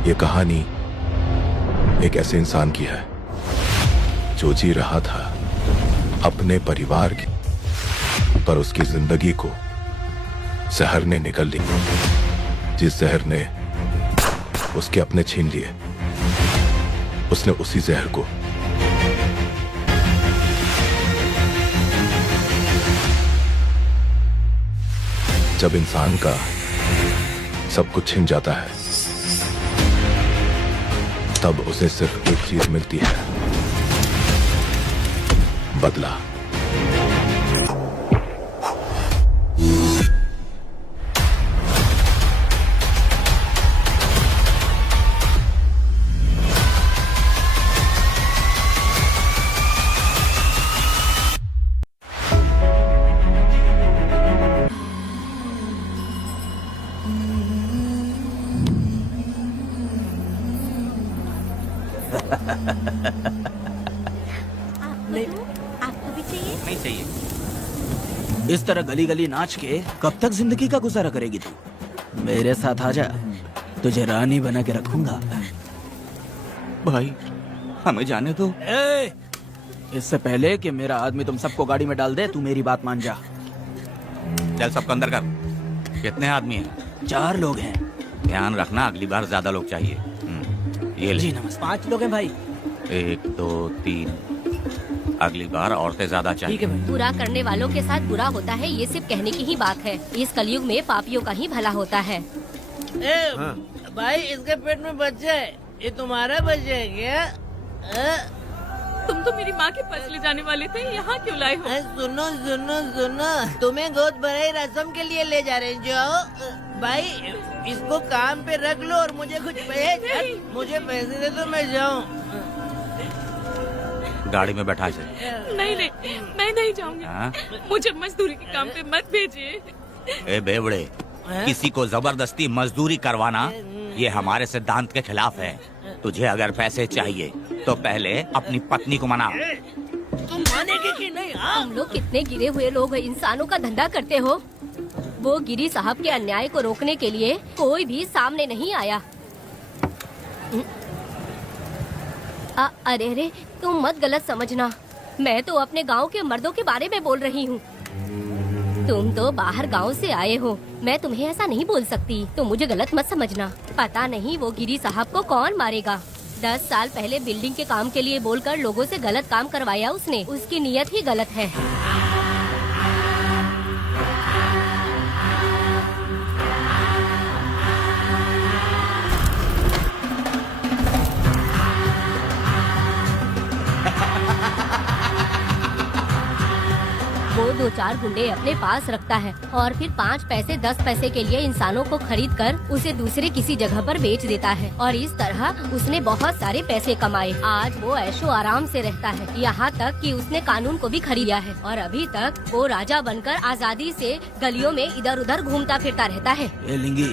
ये कहानी एक ऐसे इंसान की है जो जी रहा था अपने परिवार की, पर उसकी जिंदगी को जहर ने निगल ली। जिस जहर ने उसके अपने छीन लिए, उसने उसी जहर को जब इंसान का सब कुछ छिन जाता है, तब उसे सिर्फ एक चीज मिलती है, बदला। आपको भी चाहिए? नहीं चाहिए। इस तरह गली गली नाच के कब तक जिंदगी का गुजारा करेगी तू? मेरे साथ आजा, तुझे रानी बना के रखूंगा। भाई हमें जाने दो। इससे पहले कि मेरा आदमी तुम सबको गाड़ी में डाल दे, तू मेरी बात मान जा। चल सबको अंदर कर। कितने आदमी हैं? 4 लोग हैं। ध्यान रखना, अगली बार ज्यादा लोग चाहिए। ये ले। जी नमस्ते। 5 लोग हैं भाई। 1 2 3। अगली बार औरतें ज्यादा चाहिए। ठीक है भाई। बुरा करने वालों के साथ बुरा होता है, ये सिर्फ कहने की ही बात है। इस कलयुग में पापियों का ही भला होता है। भाई इसके पेट में बच्चा है, ये तुम्हारा बच्चा है क्या? तुम तो मेरी माँ के पास ले जाने वाले थे, यहाँ क्यों लाए हो? सुनो सुनो सुनो, तुम्हें गोद भराई रस्म के लिए ले जा रहे हैं। जाओ भाई, इसको काम पे रख लो और मुझे कुछ मुझे पैसे दे दो, मैं जाऊँ। गाड़ी में बैठा इसे। नहीं नहीं, मैं नहीं जाऊंगी। हाँ? मुझे मजदूरी के काम पे मत भेजिए। ए बेवड़े, किसी को जबरदस्ती मजदूरी करवाना ये हमारे सिद्धांत के खिलाफ है। तुझे अगर पैसे चाहिए तो पहले अपनी पत्नी को मना। तुम मानेगी कि नहीं? हाँ? तुम लोग कितने गिरे हुए लोग इंसानों का धंधा करते हो। वो गिरी साहब के अन्याय को रोकने के लिए कोई भी सामने नहीं आया। अरे अरे, तुम मत गलत समझना, मैं तो अपने गांव के मर्दों के बारे में बोल रही हूँ। तुम तो बाहर गांव से आए हो, मैं तुम्हें ऐसा नहीं बोल सकती, तुम मुझे गलत मत समझना। पता नहीं वो गिरी साहब को कौन मारेगा। 10 साल पहले बिल्डिंग के काम के लिए बोलकर लोगों से गलत काम करवाया उसने। उसकी नीयत ही गलत है। वो 2-4 गुंडे अपने पास रखता है और फिर 5 पैसे 10 पैसे के लिए इंसानों को खरीद कर उसे दूसरे किसी जगह पर बेच देता है, और इस तरह उसने बहुत सारे पैसे कमाए। आज वो ऐशो आराम से रहता है, यहाँ तक कि उसने कानून को भी खरीदा है, और अभी तक वो राजा बनकर आजादी से गलियों में इधर उधर घूमता फिरता रहता है। ए लिंगी,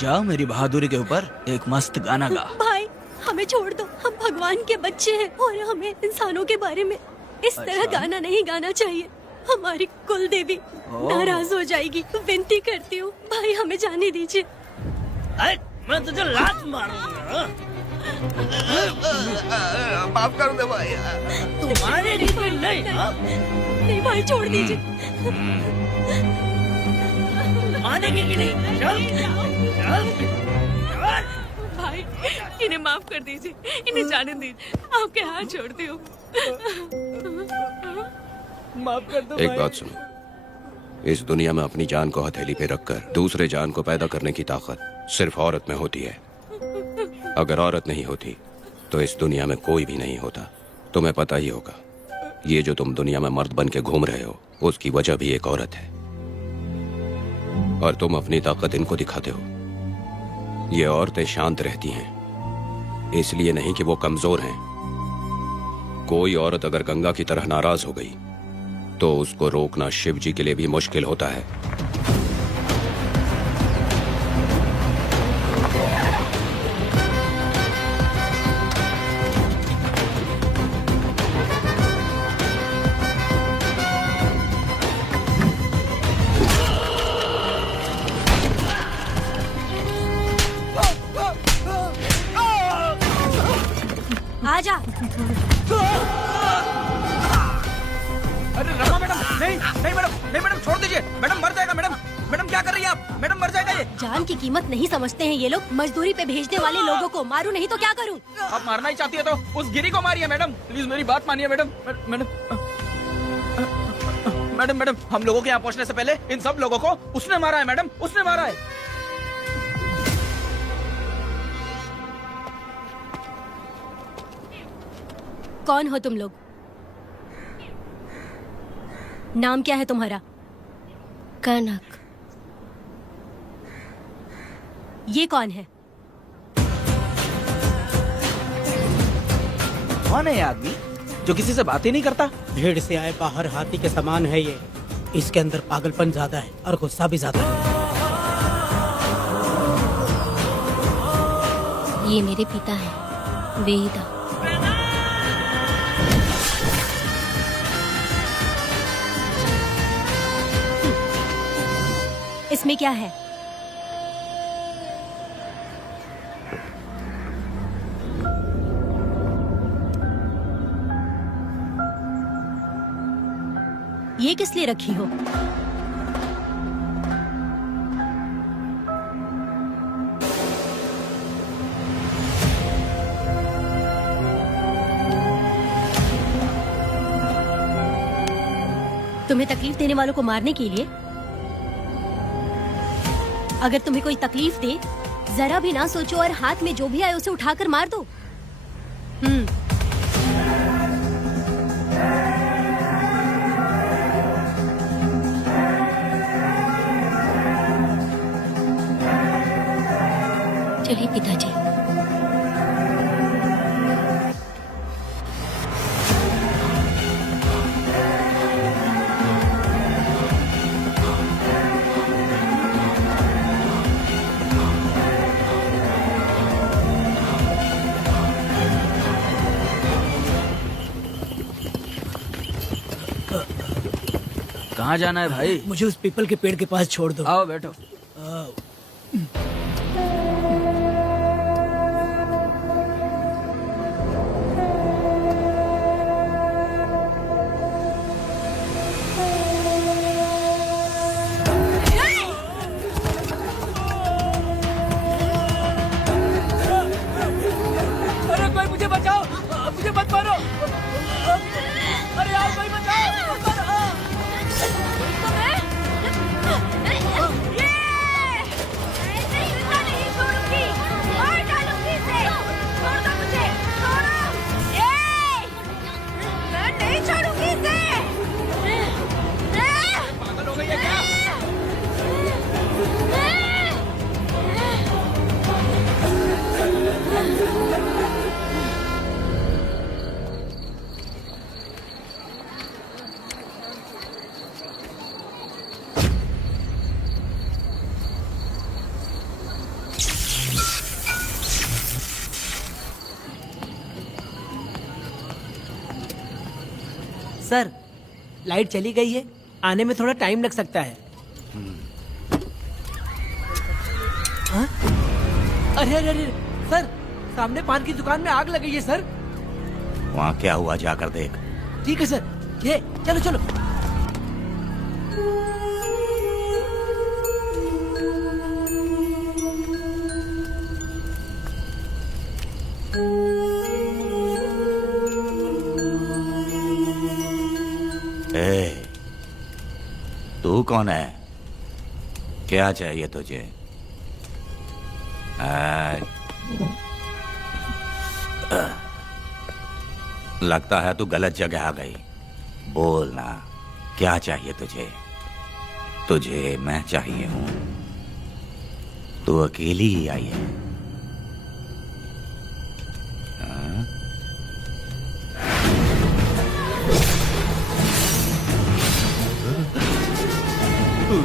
जाओ मेरी बहादुरी के ऊपर एक मस्त गाना गा। भाई हमें छोड़ दो, हम भगवान के बच्चे हैं और हमें इंसानों के बारे में इस तरह गाना नहीं गाना चाहिए। हमारी कुल देवी नाराज हो जाएगी। विनती करती हूँ भाई, हमें जाने दीजिए। मैं तुझे लात मारूंगा। माफ कर दे भाई। तुम्हारे लिए नहीं। हाँ? नहीं भाई, छोड़ दीजिए। मानेगी कि नहीं? चल चल चल। भाई इन्हें माफ कर दीजिए, इन्हें जाने दीजिए, आपके हाथ छोड़ती हूँ। माफ कर दो एक भाई। बात सुनो, इस दुनिया में अपनी जान को हथेली पे रखकर दूसरे जान को पैदा करने की ताकत सिर्फ औरत में होती है। अगर औरत नहीं होती तो इस दुनिया में कोई भी नहीं होता। तुम्हें पता ही होगा, ये जो तुम दुनिया में मर्द बन के घूम रहे हो, उसकी वजह भी एक औरत है, और तुम अपनी ताकत इनको दिखाते हो। ये औरतें शांत रहती हैं, इसलिए नहीं कि वो कमजोर हैं। कोई औरत अगर गंगा की तरह नाराज हो गई तो उसको रोकना शिव जी के लिए भी मुश्किल होता है। जा। अरे रमा मैडम, नहीं नहीं मैडम, नहीं मैडम, छोड़ दीजिए मैडम, मर जाएगा मैडम। मैडम क्या कर रही है आप? मैडम मर जाएगा ये। जान की कीमत नहीं समझते हैं ये लोग। मजदूरी पे भेजने वाले लोगों को मारूं नहीं तो क्या करूं? आप मारना ही चाहती है तो उस गिरी को मारिए मैडम, प्लीज मेरी बात मानिए मैडम। मैडम मैडम मैडम, हम लोगों के यहाँ पहुँचने से पहले इन सब लोगों को उसने मारा है मैडम, उसने मारा है। कौन हो तुम लोग? नाम क्या है तुम्हारा? कनक। ये कौन है? कौन है ये आदमी जो किसी से बात ही नहीं करता? भीड़ से आए बाहर हाथी के समान है ये। इसके अंदर पागलपन ज्यादा है और गुस्सा भी ज्यादा है। ये मेरे पिता हैं, वेदा। इसमें क्या है? ये किस लिए रखी हो? तुम्हें तकलीफ देने वालों को मारने के लिए? अगर तुम्हें कोई तकलीफ दे, जरा भी ना सोचो और हाथ में जो भी आए उसे उठाकर मार दो। चलिए पिताजी। कहाँ जाना है भाई? मुझे उस पीपल के पेड़ के पास छोड़ दो। आओ बैठो। अरे कोई मुझे बचाओ, मुझे मत मारो। अरे यार कोई बचाओ, मत मारो। पागल हो गई है क्या? सर, लाइट चली गई है, आने में थोड़ा टाइम लग सकता है। हाँ? अरे अरे अरे सर, सामने पान की दुकान में आग लगी है सर। वहाँ क्या हुआ जाकर देख। ठीक है सर, ये चलो चलो। ए, तू कौन है? क्या चाहिए तुझे? लगता है तू गलत जगह आ गई। बोल ना, क्या चाहिए तुझे? तुझे मैं चाहिए हूं। तू अकेली ही आई है। हाँ?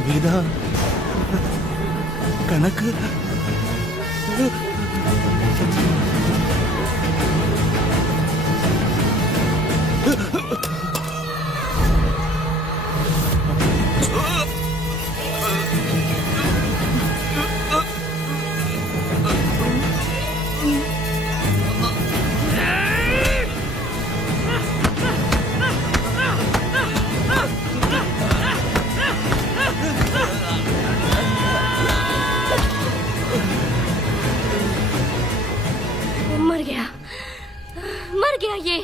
वेदा, कनक, मर गया, मर गया ये।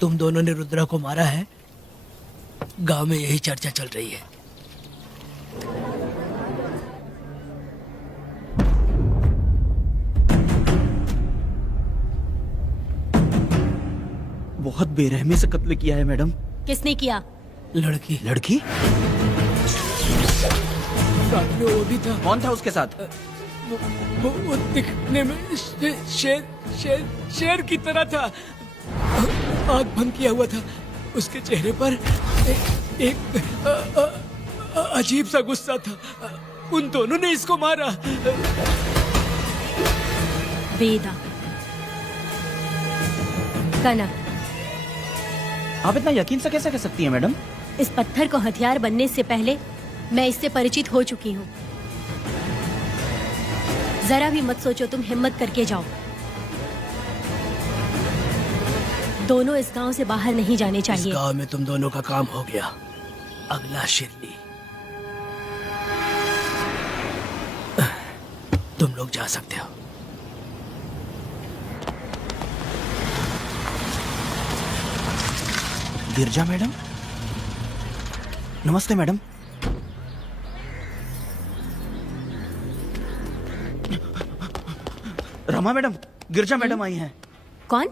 तुम दोनों ने रुद्रा को मारा है? गांव में यही चर्चा चल रही है। बहुत बेरहमी से कत्ल किया है मैडम। किसने किया? लड़की। लड़की? साथ में वो भी था। कौन था उसके साथ? वो दिखने में शेर की तरह था। आँख बंद किया हुआ था। उसके चेहरे पर एक अजीब सा गुस्सा था। उन दोनों ने इसको मारा। वेदा, कनक, आप इतना यकीन से कैसे कह सकती हैं मैडम? इस पत्थर को हथियार बनने से पहले मैं इससे परिचित हो चुकी हूँ। जरा भी मत सोचो, तुम हिम्मत करके जाओ। दोनों इस गांव से बाहर नहीं जाने इस चाहिए। गांव में तुम दोनों का काम हो गया। अगला शिरनी। तुम लोग जा सकते हो। गिरजा मैडम? नमस्ते मैडम। रमा मैडम, गिरजा मैडम आई हैं। कौन?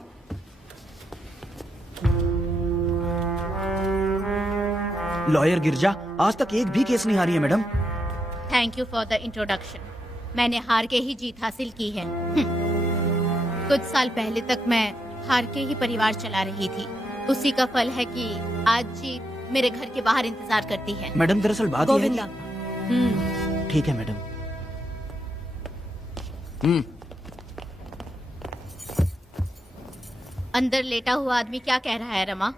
लॉयर गिरजा आज तक एक भी केस नहीं हारी है madam. Thank you for the introduction. मैंने हार के ही जीत हासिल की है। कुछ साल पहले तक मैं हार के ही परिवार चला रही थी। उसी का फल है कि आज जीत मेरे घर के बाहर इंतजार करती है। मैडम दरअसल बात यह है गोविंदा। कि... ठीक है मैडम। अंदर लेटा हुआ आदमी क्या कह रहा है रमा?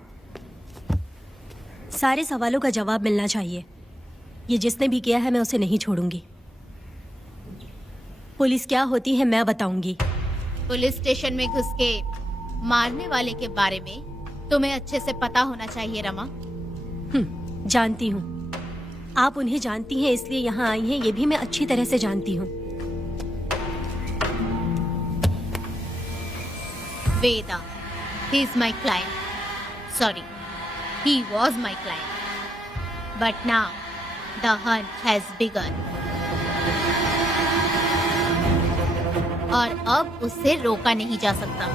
सारे सवालों का जवाब मिलना चाहिए। ये जिसने भी किया है मैं उसे नहीं छोड़ूंगी। पुलिस क्या होती है मैं बताऊंगी। पुलिस स्टेशन में घुस के मारने वाले के बारे में तुम्हें अच्छे से पता होना चाहिए रमा। जानती हूँ। आप उन्हें जानती हैं इसलिए यहाँ आई हैं, ये भी मैं अच्छी तरह से जानती हूँ। वेदा, he is my client. Sorry, he was my client. But now, the hunt has begun. और अब उससे रोका नहीं जा सकता।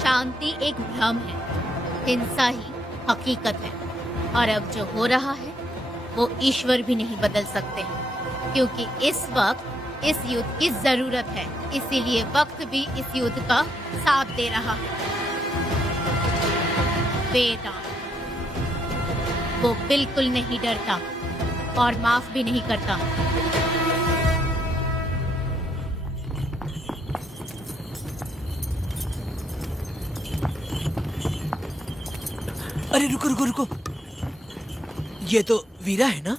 शांति एक भ्रम है, हिंसा ही हकीकत है। और अब जो हो रहा है वो ईश्वर भी नहीं बदल सकते हैं, क्योंकि इस वक्त इस युद्ध की जरूरत है। इसीलिए वक्त भी इस युद्ध का साथ दे रहा है। वेदा, वो बिल्कुल नहीं डरता और माफ भी नहीं करता। अरे रुको रुको रुको, ये तो वीरा है ना?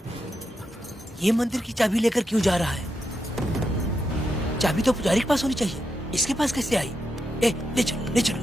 ये मंदिर की चाबी लेकर क्यों जा रहा है? चाबी तो पुजारी के पास होनी चाहिए, इसके पास कैसे आई? ले चलो ले चलो।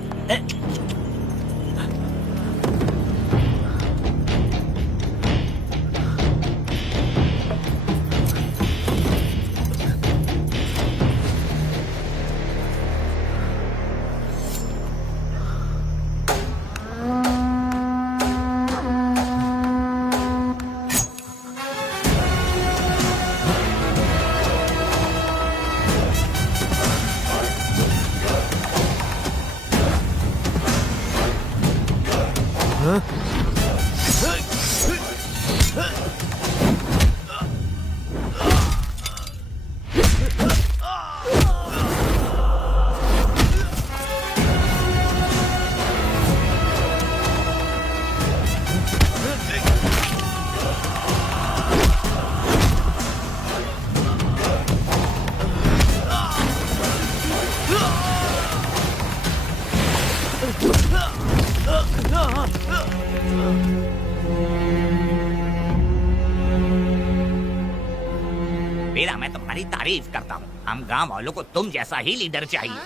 वीरा, मैं तुम्हारी तारीफ करता हूँ। हम गांव वालों को तुम जैसा ही लीडर चाहिए।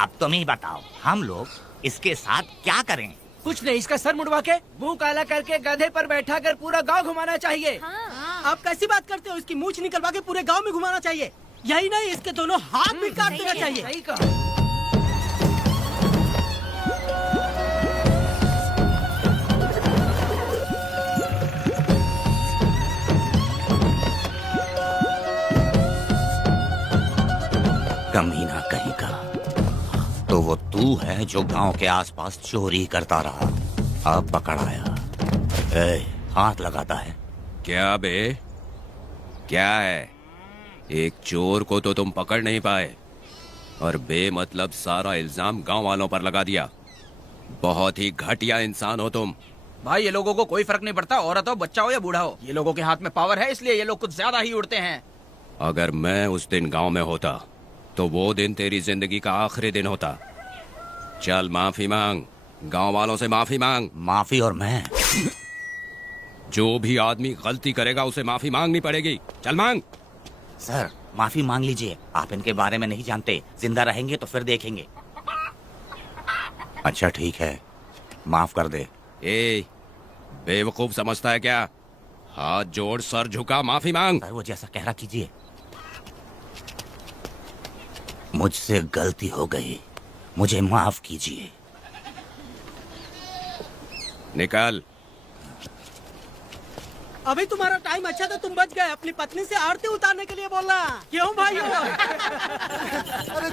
अब तुम ही बताओ, हम लोग इसके साथ क्या करें? कुछ नहीं, इसका सर मुड़वा के मुंह काला करके गधे पर बैठा कर पूरा गांव घुमाना चाहिए। आप कैसी बात करते हो? इसकी मूछ निकलवा के पूरे गांव में घुमाना चाहिए। यही नहीं, इसके दोनों हाथ भी काट देना चाहिए। सही कहा। कमीना कहीं का। तो वो तू है जो गांव के आसपास चोरी करता रहा, अब पकड़ाया। हाथ लगाता है। क्या बे, क्या है? एक चोर को तो तुम पकड़ नहीं पाए और बेमतलब सारा इल्जाम गांव वालों पर लगा दिया। बहुत ही घटिया इंसान हो तुम। भाई, ये लोगों को कोई फर्क नहीं पड़ता, औरत हो, बच्चा हो या बूढ़ा हो। ये लोगों के हाथ में पावर है, इसलिए ये लोग कुछ ज्यादा ही उड़ते हैं। अगर मैं उस दिन गांव में होता तो वो दिन तेरी जिंदगी का आखिरी दिन होता। चल माफी मांग, गांव वालों से माफी मांग। माफी? और मैं? जो भी आदमी गलती करेगा उसे माफी मांगनी पड़ेगी। चल मांग। सर, माफी मांग लीजिए। आप इनके बारे में नहीं जानते, जिंदा रहेंगे तो फिर देखेंगे। अच्छा ठीक है, माफ कर दे। बेवकूफ समझता है क्या? हाथ जोड़, सर झुका, माफी मांग। सर, वो जैसा कह रहा कीजिए। मुझसे गलती हो गई, मुझे माफ कीजिए। निकल। अभी तुम्हारा टाइम अच्छा था, तुम बच गए। अपनी पत्नी से आरती उतारने के लिए बोलना। क्यों भाइयों? अरे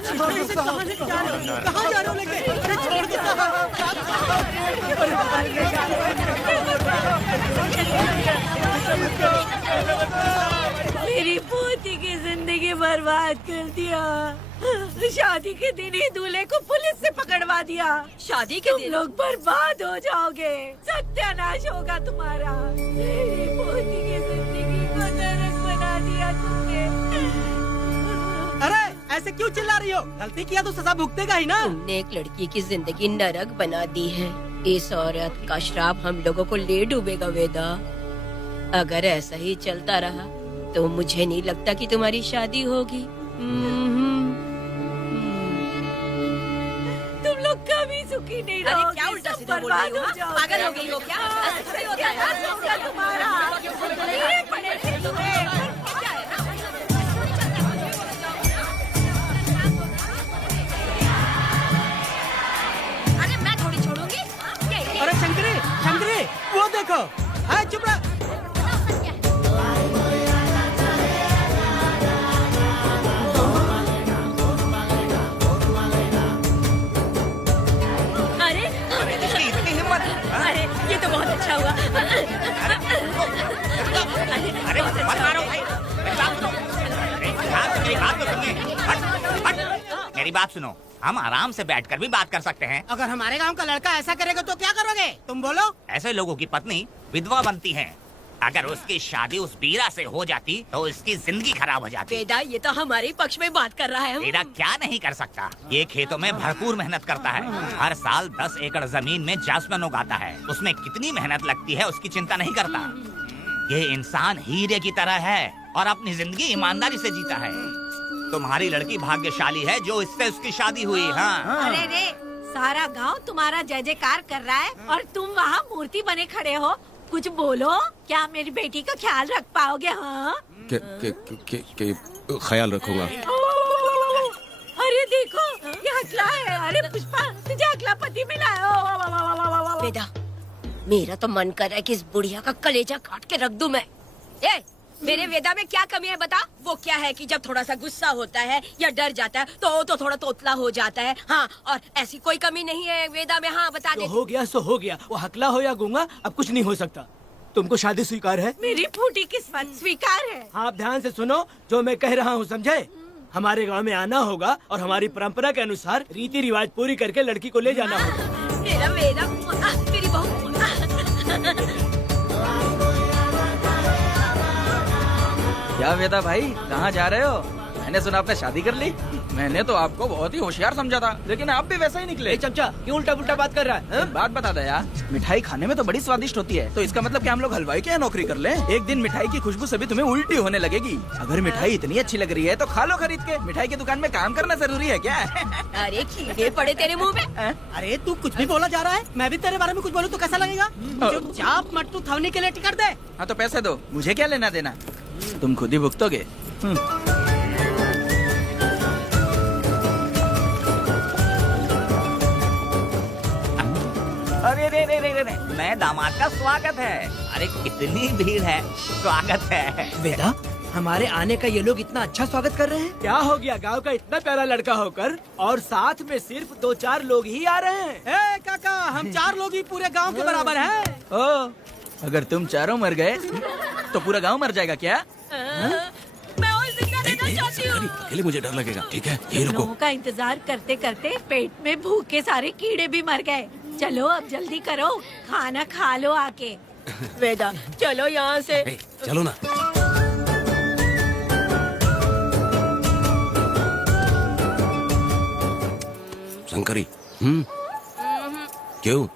कहाँ जा रहे हो लेके? अरे छोड़ दो। मेरी पोती की जिंदगी बर्बाद कर दिया। शादी के दिन ही दूल्हे को पुलिस से पकड़वा दिया। शादी के दिन लोग बर्बाद हो जाओगे, सत्यानाश होगा तुम्हारा। मेरी पोती की जिंदगी को नरक बना दिया तुमने। अरे ऐसे क्यों चिल्ला रही हो? गलती किया तो सजा भुगतेगा ही ना। तुमने एक लड़की की जिंदगी नरक बना दी है। इस औरत का श्राप हम लोगों को ले डूबेगा वेदा। अगर ऐसा ही चलता रहा तो मुझे नहीं लगता कि तुम्हारी शादी होगी। तुम लोग कभी सुखी नहीं रहोगे। क्या उल्टा सीधा बोल रही हो? पागल हो गई हो क्या? तुम्हारा अरे मैं थोड़ी छोड़ूंगी। अरे शंकरी, शंकरी, वो देखो। चुप रह। अरे ये तो बहुत अच्छा हुआ। मेरी बात सुनो, हम आराम से बैठकर भी बात कर सकते हैं। अगर हमारे गांव का लड़का ऐसा करेगा तो क्या करोगे तुम बोलो? ऐसे लोगों की पत्नी विधवा बनती है। अगर उसकी शादी उस बीरा से हो जाती तो इसकी जिंदगी खराब हो जाती। वेदा, ये तो हमारे पक्ष में बात कर रहा है। वेदा क्या नहीं कर सकता? ये खेतों में भरपूर मेहनत करता है। हर साल 10 एकड़ जमीन में जासमन उगाता है। उसमें कितनी मेहनत लगती है उसकी चिंता नहीं करता। ये इंसान हीरे की तरह है और अपनी जिंदगी ईमानदारी से जीता है। तुम्हारी लड़की भाग्यशाली है जो इससे उसकी शादी हुई। हाँ, अरे रे, सारा गांव तुम्हारा जय जयकार कर रहा है और तुम वहाँ मूर्ति बने खड़े हो। कुछ बोलो, क्या मेरी बेटी का ख्याल रख पाओगे? हाँ, ख्याल रखूंगा। अरे देखो, ये हकला है। अरे पुष्पा, तुझे हकला पति मिला है। वेदा, मेरा तो मन कर रहा है कि इस बुढ़िया का कलेजा काट के रख दूं मैं। ए, मेरे वेदा में क्या कमी है बता? वो क्या है कि जब थोड़ा सा गुस्सा होता है या डर जाता है तो थोड़ा तोतला हो जाता है। हाँ, और ऐसी कोई कमी नहीं है वेदा में। हाँ, बता दे। हो गया सो हो गया, वो हकला हो या गूंगा अब कुछ नहीं हो सकता। तुमको शादी स्वीकार है? मेरी फूटी किस्मत स्वीकार है। आप ध्यान से सुनो जो मैं कह रहा हूँ, समझे? हमारे गांव में आना होगा और हमारी परंपरा के अनुसार रीति रिवाज पूरी करके लड़की को ले जाना होगा। मेरा वेदा, मेरी बहू। क्या वेदा भाई, कहाँ जा रहे हो? मैंने सुना आपने शादी कर ली। मैंने तो आपको बहुत ही होशियार समझा था, लेकिन आप भी वैसा ही निकले। चमचा, क्यों उल्टा पुल्टा बात कर रहा है? बात बता दे यार, मिठाई खाने में तो बड़ी स्वादिष्ट होती है, तो इसका मतलब क्या हम लोग हलवाई के यहाँ नौकरी कर लें? एक दिन मिठाई की खुशबू से भी तुम्हें उल्टी होने लगेगी। अगर मिठाई इतनी अच्छी लग रही है तो खा लो खरीद के। मिठाई की दुकान में काम करना जरूरी है क्या? अरे कीड़े पड़े तेरे मुंह में। अरे तू कुछ भी बोला जा रहा है। मैं भी तेरे बारे में कुछ बोलूं तो कैसा लगेगा? चुपचाप मट्टू थवने के लिए टिकट दे। हाँ तो पैसे दो, मुझे क्या लेना देना, तुम खुद ही भुगतोगे। अरे रे रे रे रे, नए दामाद का स्वागत है। अरे कितनी भीड़ है, स्वागत है। वेदा, हमारे आने का ये लोग इतना अच्छा स्वागत कर रहे हैं। क्या हो गया गांव का इतना प्यारा लड़का होकर और साथ में सिर्फ 2-4 लोग ही आ रहे हैं। ए काका, हम 4 लोग ही पूरे गांव के बराबर हैं। ओ, अगर तुम चारों मर गए तो पूरा गांव मर जाएगा क्या? मैं और जिंदा रहना चाहती हूँ। अकेले मुझे डर लगेगा। ठीक है, ये रुको। लोगों का इंतजार करते करते पेट में भूखे सारे कीड़े भी मर गए। चलो अब जल्दी करो, खाना खा लो आके। वेदा, चलो यहाँ से। चलो ना। शंकरी, क्यों?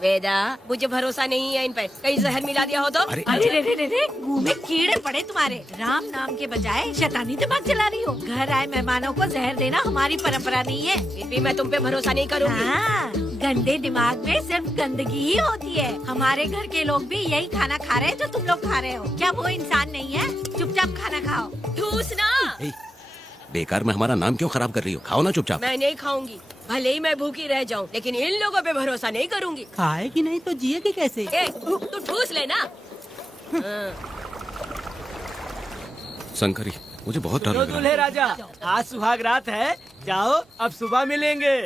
वेदा, मुझे भरोसा नहीं है इन पे, कहीं जहर मिला दिया हो तो। अरे अरे रे रे रे, मुंह में कीड़े पड़े तुम्हारे। राम नाम के बजाय शैतानी दिमाग चला रही हो। घर आए मेहमानों को जहर देना हमारी परंपरा नहीं है। फिर भी मैं तुम पे भरोसा नहीं करूँगी। हाँ, गंदे दिमाग में सिर्फ गंदगी ही होती है। हमारे घर के लोग भी यही खाना खा रहे हैं जो तुम लोग खा रहे हो। क्या वो इंसान नहीं है? चुपचाप खाना खाओ। ठूसना। बेकार में हमारा नाम क्यों खराब कर रही हो? खाओ ना चुपचाप। मैं नहीं खाऊंगी, भले ही मैं भूखी रह जाऊं, लेकिन इन लोगों पे भरोसा नहीं करूंगी। खाएगी नहीं तो जिएगी कैसे? ए, तू ठूस लेना। शंकरी, मुझे बहुत डर लग रहा दूल्हे है। राजा, आज सुहाग रात है, जाओ अब सुबह मिलेंगे।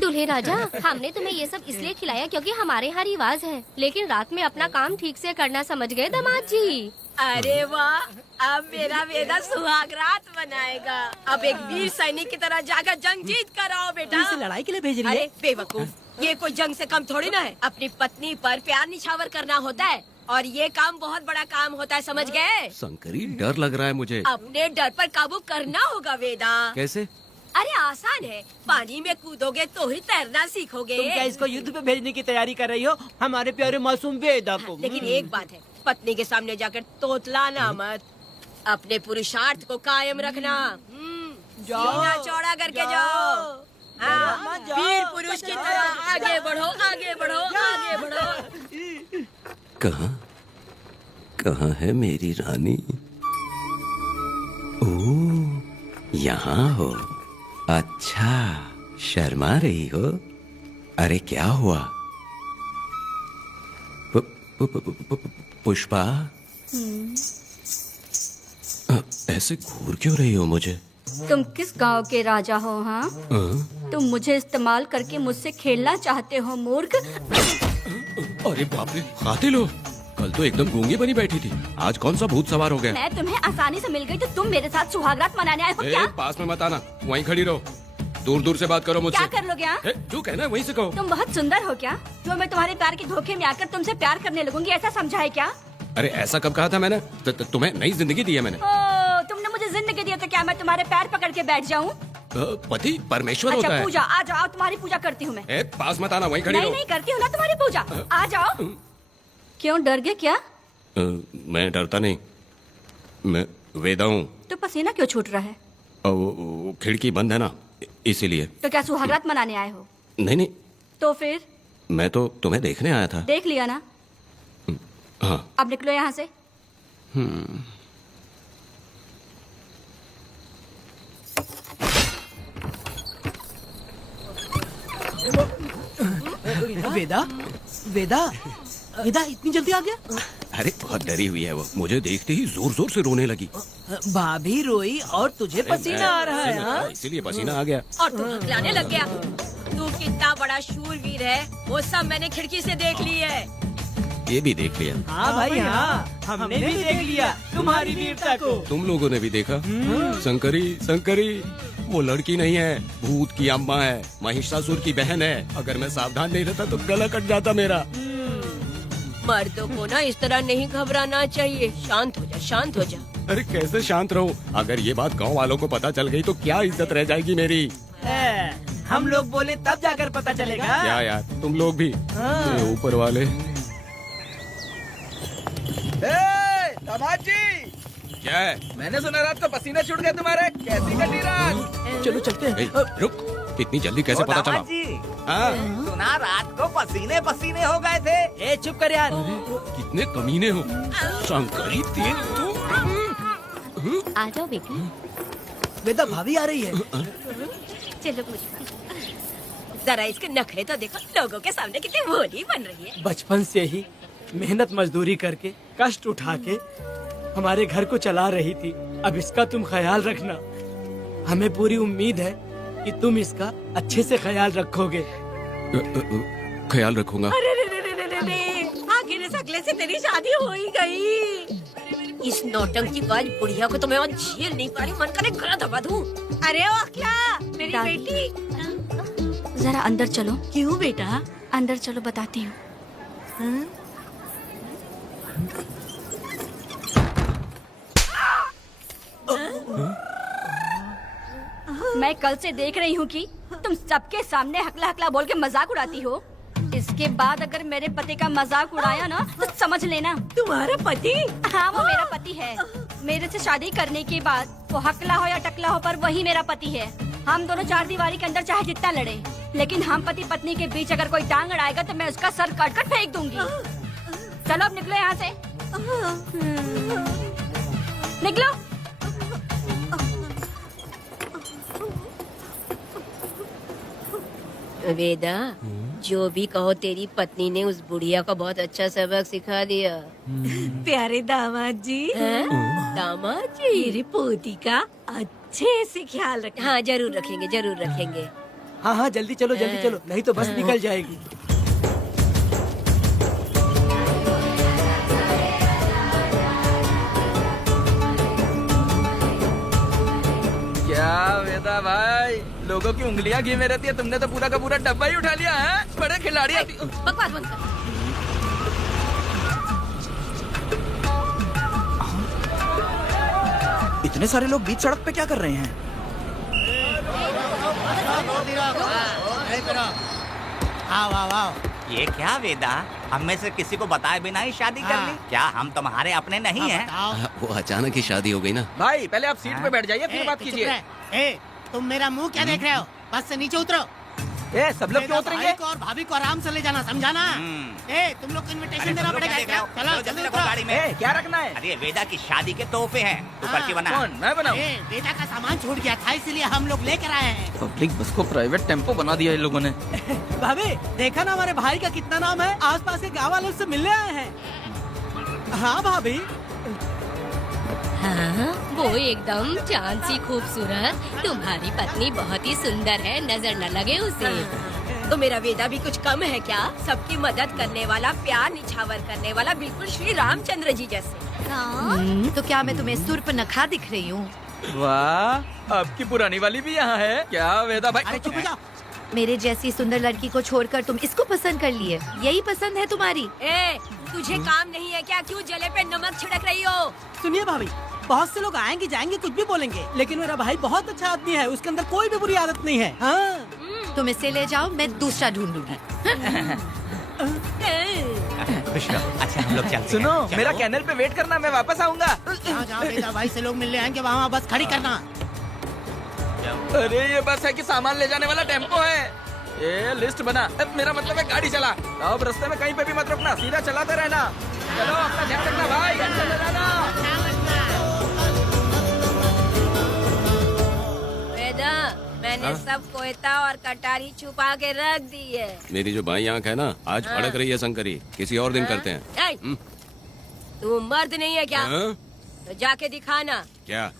दूल्हे राजा, हमने तुम्हें ये सब इसलिए खिलाया क्योंकि हमारे यहाँ रिवाज है, लेकिन रात में अपना काम ठीक से करना समझ गए दामाद जी। अरे वाह, अब मेरा वेदा सुहाग रात मनाएगा। अब एक वीर सैनिक की तरह जाकर जंग जीत कर आओ बेटा। इसे लड़ाई के लिए भेज रही है? अरे बेवकूफ, ये कोई जंग से कम थोड़ी ना है। अपनी पत्नी पर प्यार निछावर करना होता है और ये काम बहुत बड़ा काम होता है, समझ गए? शंकरी, डर लग रहा है मुझे। अपने डर पर काबू करना होगा वेदा। कैसे? अरे आसान है, पानी में कूदोगे तो ही तैरना सीखोगे। तुम क्या इसको युद्ध पे भेजने की तैयारी कर रही हो? हमारे प्यारे मासूम वेदा को। लेकिन एक बात है, पत्नी के सामने जाकर तोतलाना मत। अपने पुरुषार्थ को कायम रखना। सीना चौड़ा करके जाओ। हाँ, वीर पुरुष की तरह आगे बढ़ो, आगे बढ़ो, आगे बढ़ो। कहाँ है मेरी रानी? ओह, यहाँ हो। अच्छा, शर्मा रही हो? अरे क्या हुआ? पुष्पा, ऐसे घूर क्यों रही हो मुझे? तुम किस गांव के राजा हो? हाँ, तुम मुझे इस्तेमाल करके मुझसे खेलना चाहते हो मूर्ख। अरे बाप रे, कातिल हो? कल तो एकदम गूंगी बनी बैठी थी, आज कौन सा भूत सवार हो गया? मैं तुम्हें आसानी से मिल गई तो तुम मेरे साथ सुहागरात मनाने आए हो क्या? पास में मत आना, वहीं खड़ी रहो, दूर दूर से बात करो मुझसे। क्या कर लोगे हाँ? जो कहना है वहीं से कहो। तुम बहुत सुंदर हो क्या जो मैं तुम्हारे प्यार के धोखे में आकर तुमसे प्यार करने लगूंगी, ऐसा समझा है क्या? अरे ऐसा कब कहा था मैंने? तुम्हें नई जिंदगी दी है मैंने। ओ, तुमने मुझे जिंदगी दी है तो क्या मैं तुम्हारे पैर पकड़ के बैठ जाऊँ? पति परमेश्वर अच्छा होता है। पूजा, आ जाओ, तुम्हारी पूजा करती हूँ मैं। पास मत आना, वहीं खड़ी नहीं रहो। नहीं करती हूँ ना तुम्हारी पूजा, आ जाओ। क्यों डर गए क्या? मैं डरता नहीं, मैं वेदा हूँ। तो पसीना क्यों छूट रहा है? वो खिड़की बंद है ना, इसीलिए। तो क्या सुहागरात मनाने आए हो? नहीं नहीं, तो फिर मैं तो तुम्हें देखने आया था। देख लिया ना, हाँ। अब निकलो यहाँ से। वेदा, वेदा, वेदा इतनी जल्दी आ गया? अरे बहुत डरी हुई है वो, मुझे देखते ही जोर जोर से रोने लगी। भाभी रोई और तुझे पसीना आ रहा है हाँ? इसीलिए पसीना आ गया। और तू हकलाने लग गया। तू कितना बड़ा शूरवीर है, वो सब मैंने खिड़की से देख ली है। ये भी देख लिया। हाँ भाई हाँ, हमने भी देख लिया तुम्हारी वीरता को। तुम लोगों ने भी देखा। शंकरी, शंकरी वो लड़की नहीं है, भूत की अम्मा है, महिषासुर की बहन है। अगर मैं सावधान नहीं रहता तो गला कट जाता मेरा। मर्दों को ना इस तरह नहीं घबराना चाहिए। शांत हो जा, शांत हो जा। अरे कैसे शांत रहूं? अगर ये बात गांव वालों को पता चल गई तो क्या इज्जत रह जाएगी मेरी? हम लोग बोले तब जाकर पता चलेगा। क्या यार, तुम लोग भी ये ऊपर वाले। दामाद जी, क्या है? मैंने सुना रात को पसीने छूट गए तुम्हारे, कैसी कटी रात? चलो चलते हैं। रुक, इतनी जल्दी कैसे पता चला? हाँ? सुना रात को पसीने पसीने हो गए थे। ए चुप कर यार। कितने कमीने हो शंकरी, तेल तो। आ जाओ बेटी। वेदा भाभी आ रही है। चलो पूजा। जरा इसके नखरे तो देखो, लोगों के सामने कितनी भोली बन रही है। बचपन से ही मेहनत मजदूरी करके कष्ट उठा के हमारे घर को चला रही थी। अब इसका तुम ख्याल रखना। हमें पूरी उम्मीद है कि तुम इसका अच्छे से ख्याल रखोगे। ख्याल रखूंगा। अरे रे रे रे रे रे, आखिर इस अगले से तेरी शादी हो ही गई। इस नौटंकी बाज बुढ़िया को तो मैं और झेल नहीं पा रही, मन करे गला दबा दूं। अरे ओ क्या मेरी दादी। बेटी, जरा अंदर चलो। क्यों बेटा? अंदर चलो, बताती हूँ। मैं कल से देख रही हूँ कि तुम सबके सामने हकला हकला बोल के मजाक उड़ाती हो। इसके बाद अगर मेरे पति का मजाक उड़ाया ना तो समझ लेना। तुम्हारा पति? हाँ वो मेरा पति है। मेरे से शादी करने के बाद वो हकला हो या टकला हो पर वही मेरा पति है। हम दोनों चार दीवारी के अंदर चाहे जितना लड़े, लेकिन हम पति पत्नी के बीच अगर कोई टांग अड़ाएगा तो मैं उसका सर काट कर फेंक दूंगी। चलो अब निकलो यहाँ से, निकलो। वेदा, जो भी कहो तेरी पत्नी ने उस बुढ़िया को बहुत अच्छा सबक सिखा दिया। प्यारे दामाद जी, दामाद जी, मेरी पोती का अच्छे से ख्याल रखें। हाँ जरूर रखेंगे, जरूर रखेंगे। हाँ हाँ जल्दी चलो, जल्दी चलो, नहीं तो बस निकल जाएगी। क्या वेदा भाई, लोगों की उंगलियां घी में रहती है, तुमने तो पूरा का पूरा डब्बा ही उठा लिया है। बड़े खिलाड़ी। बकवास बंद कर। इतने सारे लोग बीच सड़क पे क्या कर रहे हैं? आओ आओ आओ। ये क्या वेदा, हम में से किसी को बताए बिना ही शादी कर ली? क्या हम तुम्हारे अपने नहीं हैं? वो अचानक ही शादी हो गई ना। भाई पहले आप सीट पे बैठ जाइए, फिर बात कीजिए। तुम मेरा मुंह क्या देख रहे हो? बस से नीचे उतरो। ए, सब लोग क्यों उतरेंगे? भाई को और भाभी को आराम से ले जाना, समझा ना? तुम लोग को इनविटेशन देना पड़ेगा। चलो जल्दी उतरो गाड़ी में। ए, क्या रखना है? अरे वेदा की शादी के तोहफे हैं, तू पर्ची बना। कौन, मैं बनाऊं? वेदा का सामान छूट गया था, इसलिए हम लोग लेकर आए हैं। पब्लिक बस को प्राइवेट टेम्पो बना दिया इन लोगों ने। भाभी देखा ना हमारे भाई का कितना नाम है, आसपास के गाँव वालों से मिलने आए हैं। हाँ भाभी। हाँ, वो एकदम चांद सी खूबसूरत। तुम्हारी पत्नी बहुत ही सुंदर है, नजर न लगे उसे। तो मेरा वेदा भी कुछ कम है क्या? सबकी मदद करने वाला, प्यार निछावर करने वाला, बिल्कुल श्री रामचंद्र जी जैसे। तो क्या मैं तुम्हें सुर्पनखा दिख रही हूँ? वाह, आपकी पुरानी वाली भी यहाँ है क्या वेदा भाई? अरे चुप हो जा। मेरे जैसी सुंदर लड़की को छोड़कर तुम इसको पसंद कर लिए, यही पसंद है तुम्हारी? ए, तुझे काम नहीं है क्या? क्यों जले पे नमक छिड़क रही हो? सुनिए भाभी, बहुत से लोग आएंगे जाएंगे कुछ भी बोलेंगे, लेकिन मेरा भाई बहुत अच्छा आदमी है, उसके अंदर कोई भी बुरी आदत नहीं है। हाँ। तुम इसे ले जाओ, मैं दूसरा ढूंढूंगी। खुश रहो। अच्छा हम लोग चलते हैं। सुनो, चलो। मेरा कैनल पे वेट करना, मैं वापस आऊंगा। जहाँ वेदा भाई से लोग मिलने आएंगे वहाँ बस खड़ी करना। अरे ये बस है कि सामान ले जाने वाला टेम्पो है। ये लिस्ट बना, मेरा मतलब है गाड़ी चला। अब रास्ते में कहीं पे भी मत रुकना, सीधा चलाते रहना। चलो अपना ध्यान रखना भाई, अच्छा चलाना। वेदा, मैंने सब कोयता और कटारी छुपा के रख दी है। मेरी जो बाई आंख है ना, आज भड़क रही है शंकरी। किसी और दिन करते हैं। ए, तू मर्द नहीं है क्या? हाँ? तो जाके दिखाना क्या?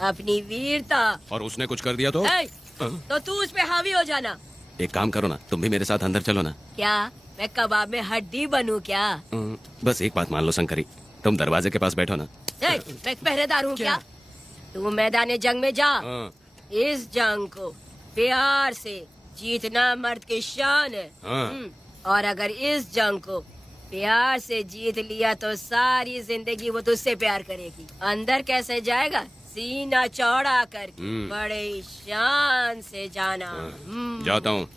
अपनी वीरता। और उसने कुछ कर दिया तो? ए, तो तू उस पे हावी हो जाना। एक काम करो ना, तुम भी मेरे साथ अंदर चलो ना। क्या मैं कबाब में हड्डी बनूं क्या? बस एक बात मान लो शंकरी, तुम दरवाजे के पास बैठो ना। ए, मैं पहरेदार हूँ क्या? तू मैदान जंग में जा। हाँ। इस जंग को प्यार से जीतना मर्द की शान है। हाँ। और अगर इस जंग को प्यार से जीत लिया तो सारी जिंदगी वो तुझसे प्यार करेगी। अंदर कैसे जाएगा? सीना चौड़ा करके बड़े शान से जाना। जाता हूँ।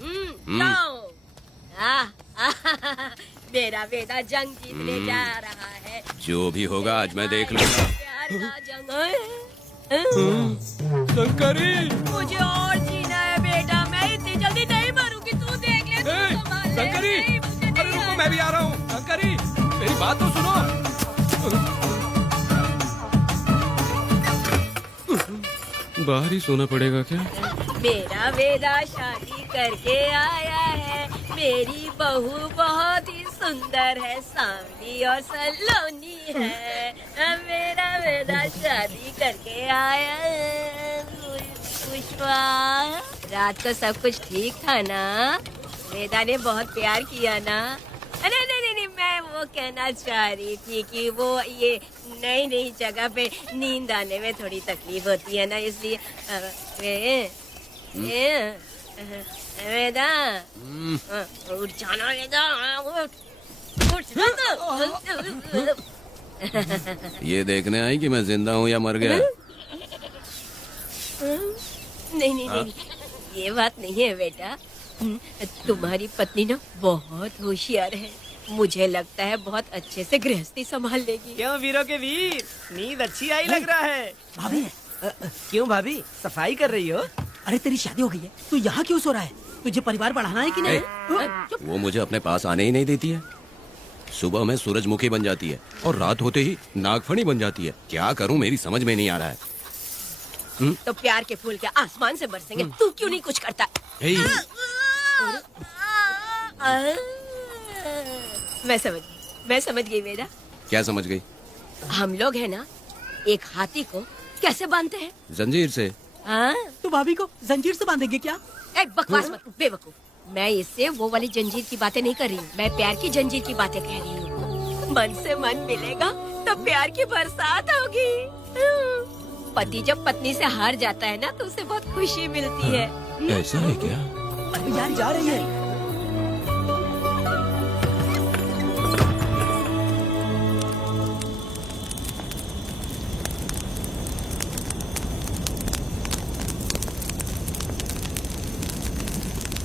जाओ। मेरा बेटा जंग जीतने जा रहा है। जो भी होगा आज मैं देख लूंगा। प्यार का जंग है। शंकरी, मुझे और जीना है बेटा, मैं इतनी जल्दी नहीं मरूंगी। तू देख ले, तू संभाल ले। शंकरी, नहीं, मुझे अरे नहीं रुको, मैं भी आ रहा हूँ। शंकरी, मेरी बात तो सुनो। बाहर ही सोना पड़ेगा क्या? मेरा वेदा शादी करके आया है। मेरी बहू बहुत ही सुंदर है, सांवली और सलोनी है। मेरा वेदा शादी करके आया है। पुष्पा, रात को सब कुछ ठीक था ना? वेदा ने बहुत प्यार किया ना? नहीं नहीं नहीं, मैं वो कहना चाह रही थी कि वो ये नई नई जगह पे नींद आने में थोड़ी तकलीफ होती है ना, इसलिए वेदा, उठ जाना वेदा, उठ जाना। ये देखने आई कि मैं जिंदा हूँ या मर गया? नहीं नहीं नहीं, ये बात नहीं है बेटा। तुम्हारी पत्नी ना बहुत होशियार है। मुझे लगता है बहुत अच्छे से गृहस्थी संभाल लेगी। क्यों वीरों के वीर, नींद अच्छी आई लग रहा है। भाभी, क्यों भाभी, सफाई कर रही हो? अरे तेरी शादी हो गई है, तू यहाँ क्यों सो रहा है? तुझे परिवार बढ़ाना है कि नहीं? वो मुझे अपने पास आने ही नहीं देती है। सुबह में सूरजमुखी बन जाती है और रात होते ही नागफनी बन जाती है। क्या करूं, मेरी समझ में नहीं आ रहा है। तो प्यार के फूल क्या आसमान से बरसेंगे? तू क्यों नहीं कुछ करता? मैं समझ गई बेटा। क्या समझ गई? हम लोग है ना, एक हाथी को कैसे बांधते हैं? जंजीर से। तू भाभी को जंजीर से बांधेंगे क्या? एक बकवास मत, बेवकूफ। मैं इससे वो वाली जंजीर की बातें नहीं कर रही हूँ, मैं प्यार की जंजीर की बातें कह रही हूँ। मन से मन मिलेगा तब प्यार की बरसात होगी। पति जब पत्नी से हार जाता है ना तो उसे बहुत खुशी मिलती है। ऐसा है क्या? अरे यार जा रही है।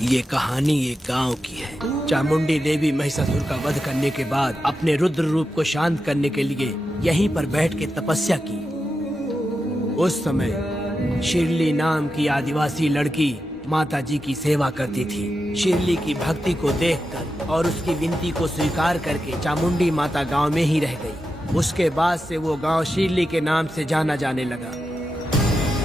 ये कहानी एक गांव की है। चामुंडी देवी महिषासुर का वध करने के बाद अपने रुद्र रूप को शांत करने के लिए यहीं पर बैठ के तपस्या की। उस समय शिरली नाम की आदिवासी लड़की माता जी की सेवा करती थी। शिरली की भक्ति को देखकर और उसकी विनती को स्वीकार करके चामुंडी माता गांव में ही रह गई। उसके बाद से वो गांव शिरली के नाम से जाना जाने लगा।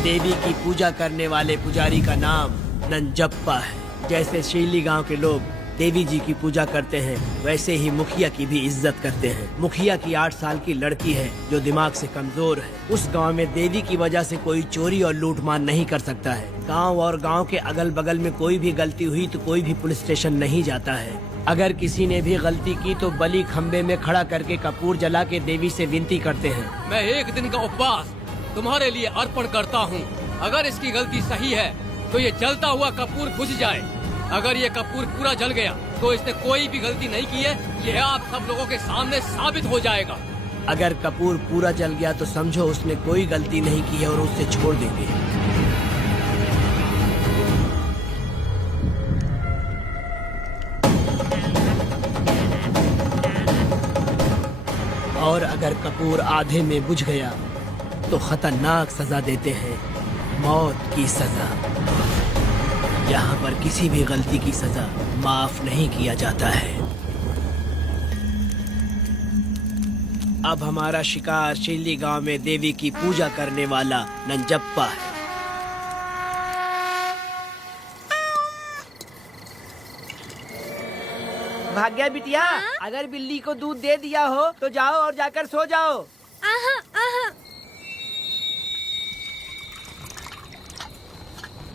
देवी की पूजा करने वाले पुजारी का नाम नंजप्पा है। जैसे शिरली गांव के लोग देवी जी की पूजा करते हैं, वैसे ही मुखिया की भी इज्जत करते हैं। मुखिया की 8 साल की लड़की है जो दिमाग से कमजोर है। उस गांव में देवी की वजह से कोई चोरी और लूटमार नहीं कर सकता है। गांव और गांव के अगल बगल में कोई भी गलती हुई तो कोई भी पुलिस स्टेशन नहीं जाता है। अगर किसी ने भी गलती की तो बलि खम्बे में खड़ा करके कपूर जला के देवी से विनती करते हैं। मैं 1 दिन का उपवास तुम्हारे लिए अर्पण करता हूँ। अगर इसकी गलती सही है तो ये जलता हुआ कपूर बुझ जाए। अगर ये कपूर पूरा जल गया तो इसने कोई भी गलती नहीं की है, ये आप सब लोगों के सामने साबित हो जाएगा। अगर कपूर पूरा जल गया तो समझो उसने कोई गलती नहीं की है और उसे छोड़ देंगे। और अगर कपूर आधे में बुझ गया तो खतरनाक सजा देते हैं, मौत की सजा। यहाँ पर किसी भी गलती की सजा माफ नहीं किया जाता है। अब हमारा शिकार शिल्ली गांव में देवी की पूजा करने वाला नंजप्पा है। भाग्या बिटिया, अगर बिल्ली को दूध दे दिया हो तो जाओ और जाकर सो जाओ।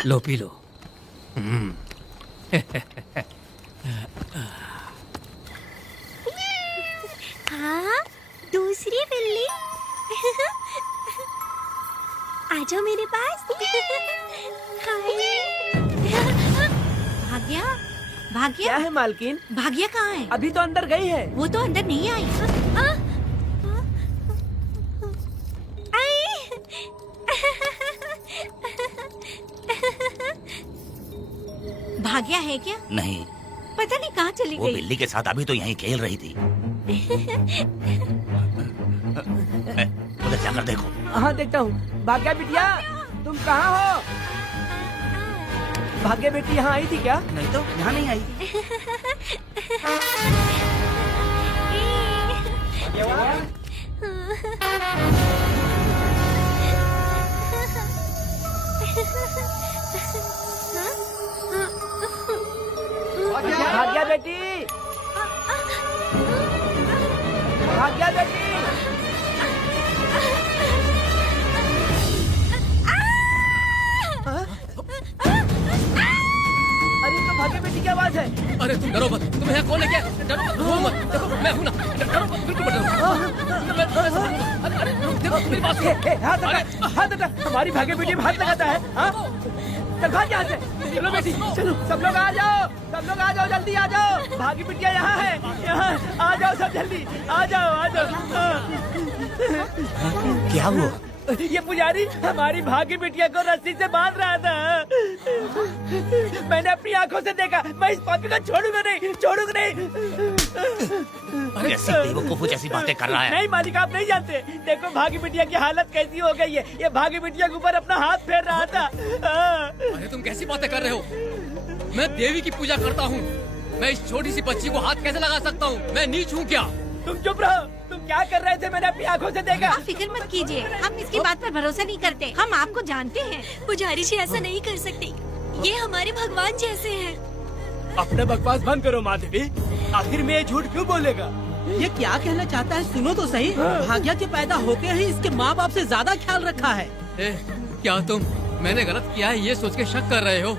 लो पी लो। हाँ, दूसरी बिल्ली। आ जाओ मेरे पास। भाग्या, भाग्या क्या है मालकिन? भाग्या कहाँ है? अभी तो अंदर गई है। वो तो अंदर नहीं आई। भाग्या है क्या? नहीं, पता नहीं कहाँ चली वो गई। बिल्ली के साथ अभी तो यहीं खेल रही थी। उधर जाकर देखो। हाँ देखता हूँ। भाग्या बिटिया, तुम कहाँ हो? भाग्या बेटी यहाँ आई थी क्या? नहीं तो यहाँ नहीं आई। भाग्या बेटी, भाग्या बेटी। अरे तो भाग्या बेटी की आवाज है। अरे तुम डरो मत, तुम्हें यहाँ कौन लेके आया? डरो मत, रो मत। देखो मैं हूँ ना, डरो मत, बिल्कुल मत डरो। अरे देखो मेरी बात सुनो। हाथ हटा। हमारी भाग्य बेटी में हाथ लगाता है। हाँ? चल भाग यहाँ से। चलो बेटी, चलो सब लोग आ जाओ, सब लोग आ जाओ, जल्दी आ जाओ। भाग्य बिटिया यहाँ है, यहाँ आ जाओ सब जल्दी, आ जाओ, आ जाओ। क्या हुआ? ये पुजारी हमारी भाग्य बिटिया को रस्सी से बांध रहा था। मैंने अपनी आंखों से देखा। मैं इस पापी को छोड़ूंगा नहीं, छोड़ूंगा नहीं। कैसी बेवकूफों जैसी बातें कर रहा है। नहीं मालिक, आप नहीं जानते। देखो भाग्य बिटिया की हालत कैसी हो गई है। ये भाग्य बिटिया के ऊपर अपना हाथ फेर रहा था। अरे तुम कैसी बातें कर रहे हो? मैं देवी की पूजा करता हूँ। मैं इस छोटी सी बच्ची को हाथ कैसे लगा सकता हूँ? मैं नीच हूँ क्या? तुम चुप रहो। तुम क्या कर रहे थे? मैंने अपनी आंखों से देखा। आप फिक्र मत कीजिए, हम इसकी बात पर भरोसा नहीं करते। हम आपको जानते हैं। पुजारी जी ऐसा नहीं कर सकते, ये हमारे भगवान जैसे हैं। अपना बकवास बंद करो माँ देवी। आखिर में ये झूठ क्यों बोलेगा? ये क्या कहना चाहता है? सुनो तो सही। भाग्या के पैदा होते ही इसके माँ बाप से ज्यादा ख्याल रखा है। क्या तुम मैंने गलत किया है ये सोच के शक कर रहे हो?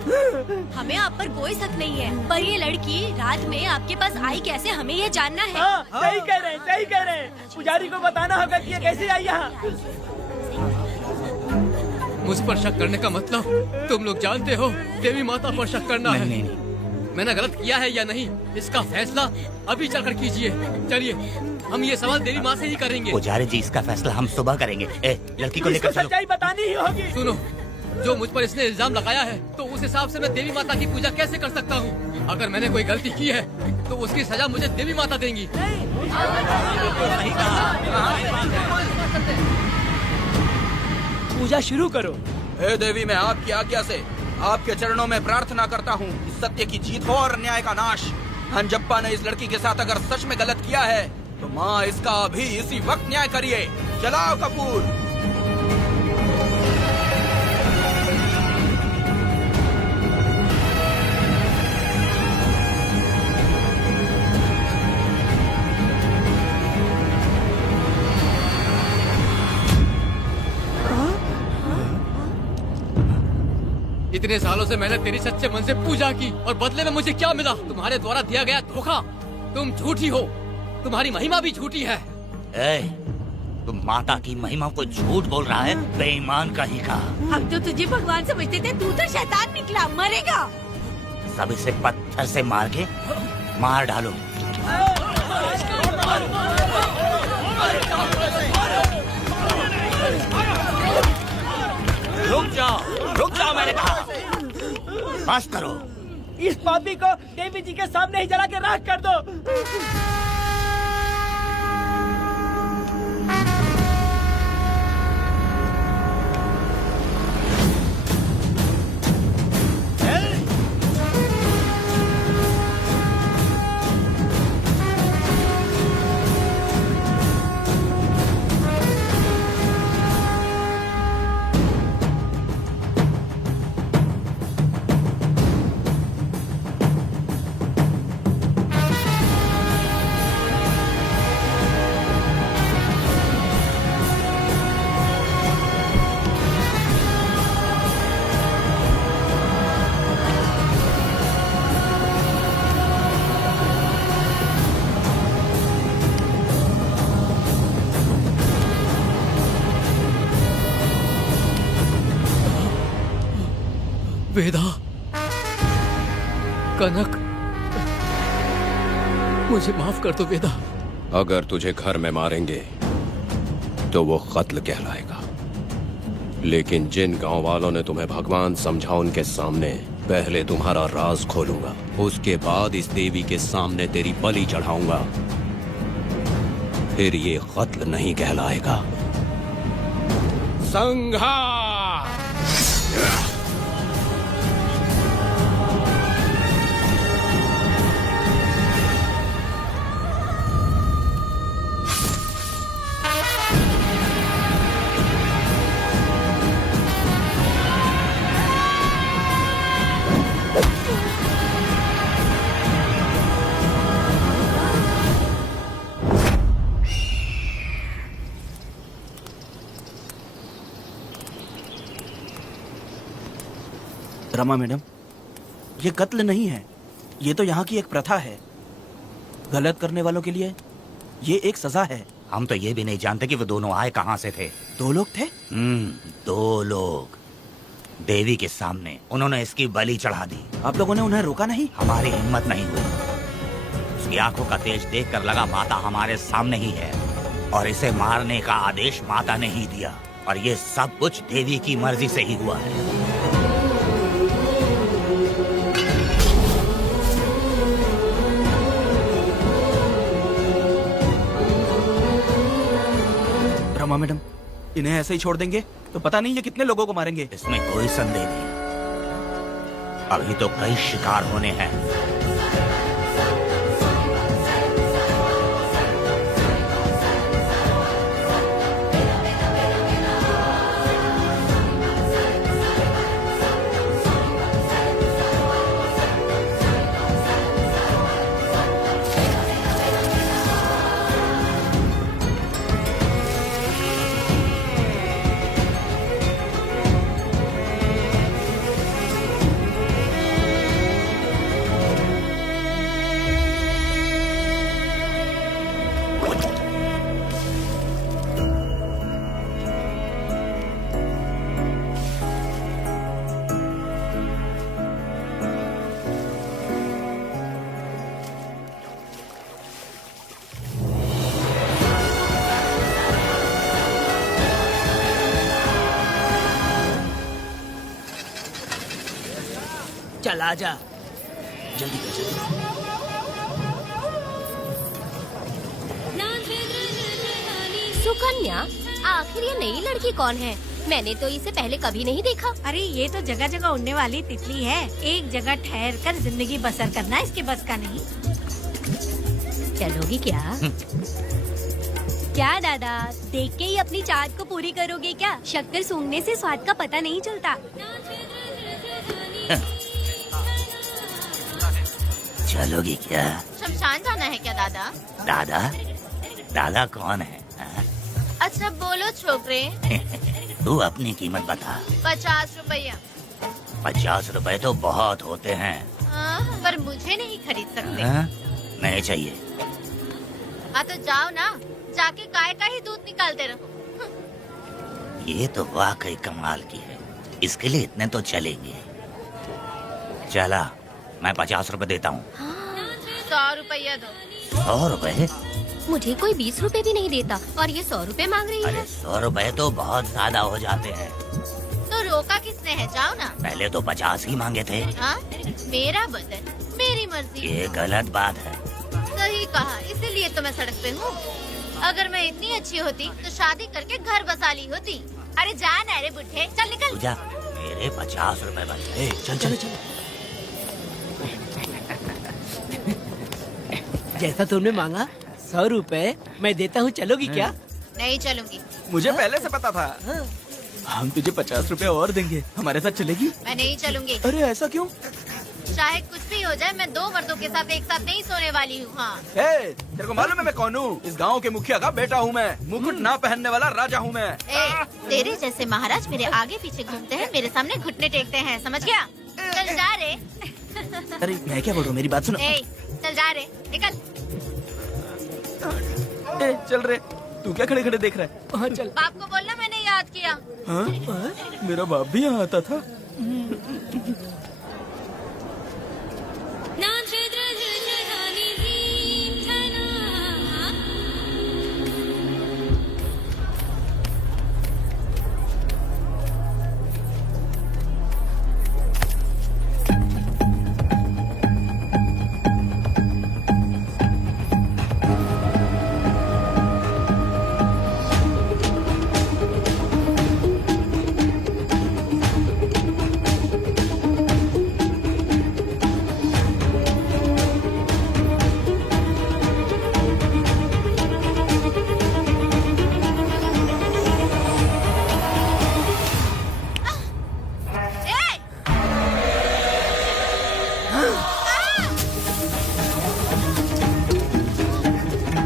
हमें आप पर कोई शक नहीं है, पर ये लड़की रात में आपके पास आई कैसे, हमें ये जानना है। हाँ, सही कह रहे हैं, सही कह रहे हैं। पुजारी को बताना होगा कि ये कैसे आई यहाँ। मुझ पर शक करने का मतलब तुम लोग जानते हो देवी माता पर शक करना है। नहीं। मैंने गलत किया है या नहीं, इसका फैसला अभी चलकर कीजिए। चलिए हम ये सवाल देवी माँ से ही करेंगे। पुजारी जी, इसका फैसला हम सुबह करेंगे। लड़की को लेकर चलो। सच्चाई बतानी ही होगी। सुनो, जो मुझ पर इसने इल्जाम लगाया है तो उस हिसाब से मैं देवी माता की पूजा कैसे कर सकता हूँ? अगर मैंने कोई गलती की है तो उसकी सजा मुझे देवी माता देंगी। पूजा शुरू करो। हे देवी, मैं आपकी आज्ञा से आपके चरणों में प्रार्थना करता हूँ, सत्य की जीत हो और न्याय का नाश। नंजप्पा ने इस लड़की के साथ अगर सच में गलत किया है तो माँ इसका अभी इसी वक्त न्याय करिए। चलाओ कपूर। इतने सालों से मैंने तेरी सच्चे मन से पूजा की और बदले में मुझे क्या मिला? तुम्हारे द्वारा दिया गया धोखा। तुम झूठी हो, तुम्हारी महिमा भी झूठी है। तुम माता की महिमा को झूठ बोल रहा है, बेईमान कहीं का। हम तो तुझे भगवान समझते थे, तू तो शैतान निकला, मरेगा। सब इसे पत्थर से मार के मार डालो। रुक जाओ मैंने कहा। बस करो। इस पापी को देवी जी के सामने ही जला के राख कर दो। वेदा, कनक, मुझे माफ कर दो वेदा। अगर तुझे घर में मारेंगे तो वो कत्ल कहलाएगा, लेकिन जिन गांव वालों ने तुम्हें भगवान समझा उनके सामने पहले तुम्हारा राज खोलूंगा, उसके बाद इस देवी के सामने तेरी बलि चढ़ाऊंगा, फिर ये कत्ल नहीं कहलाएगा। संघार! रमा मैडम, ये कत्ल नहीं है, ये तो यहाँ की एक प्रथा है। गलत करने वालों के लिए ये एक सजा है। हम तो ये भी नहीं जानते कि वो दोनों आए कहाँ से थे। 2 लोग थे? 2 लोग देवी के सामने, उन्होंने इसकी बलि चढ़ा दी। आप लोगों ने उन्हें रोका नहीं? हमारी हिम्मत नहीं हुई। उसकी आंखों का तेज देखकर लगा माता हमारे सामने ही है, और इसे मारने का आदेश माता ने ही दिया, और ये सब कुछ देवी की मर्जी से ही हुआ है। रमा मैडम, इन्हें ऐसे ही छोड़ देंगे तो पता नहीं ये कितने लोगों को मारेंगे। इसमें कोई संदेह नहीं, अभी तो कई शिकार होने हैं। चल आजा, जल्दी कर जल्दी। सुकन्या, आखिर ये नई लड़की कौन है? मैंने तो इसे पहले कभी नहीं देखा। अरे ये तो जगह जगह उड़ने वाली तितली है, एक जगह ठहर कर जिंदगी बसर करना इसके बस का नहीं। चलोगी क्या? क्या दादा, देख के ही अपनी चाहत को पूरी करोगे क्या? शक्कर सूंघने से स्वाद का पता नहीं चलता। चलोगी क्या? शमशान जाना है क्या दादा? दादा? दादा कौन है? अच्छा बोलो छोकरे। तू अपनी कीमत बता। 50 रुपया। 50 रुपए तो बहुत होते हैं। पर मुझे नहीं खरीद सकते। नहीं चाहिए। हाँ तो जाओ ना, जाके गाय का ही दूध निकालते रहो। ये तो वाकई कमाल की है। इसके लिए इतने तो चलेंगे। चला, मैं 50 रुपए देता हूँ। 100 रुपया दो। 100 रुपए? मुझे कोई 20 रुपए भी नहीं देता और ये 100 रुपए मांग रही अरे है। 100 रुपए तो बहुत ज्यादा हो जाते हैं। तो रोका किसने है? जाओ ना। पहले तो 50 ही मांगे थे। हाँ? मेरा बदन, मेरी मर्जी। ये गलत बात है। सही कहा, इसीलिए तो मैं सड़क पे हूँ। अगर मैं इतनी अच्छी होती तो शादी करके घर बसा ली होती। अरे जा ना रे बुढ़े, चल निकल। पूजा, मेरे 50 रुपए बचे। चल चल चल। जैसा तुमने मांगा 100 रुपए मैं देता हूँ, चलोगी क्या? नहीं चलूंगी। मुझे पहले से पता था। हम तुझे 50 रुपए और देंगे, हमारे साथ चलेगी? मैं नहीं चलूंगी। अरे ऐसा क्यों? चाहे कुछ भी हो जाए, मैं 2 मर्दों के साथ एक साथ नहीं सोने वाली हूँ। हाँ। तेरे को मालूम है मैं कौन हूँ? इस गांव के मुखिया का बेटा हूँ मैं। मुकुट ना पहनने वाला राजा हूँ मैं। तेरे जैसे महाराज मेरे आगे पीछे घूमते हैं, मेरे सामने घुटने टेकते हैं, समझ गया? चल जा रे। अरे मैं क्या बोलूँ, मेरी बात सुनो। चल जा रे, निकल। चल रे, तू क्या खड़े खड़े देख रहा है? हाँ चल। बाप को बोलना मैंने याद किया। हाँ? मेरा बाप भी यहाँ आता था।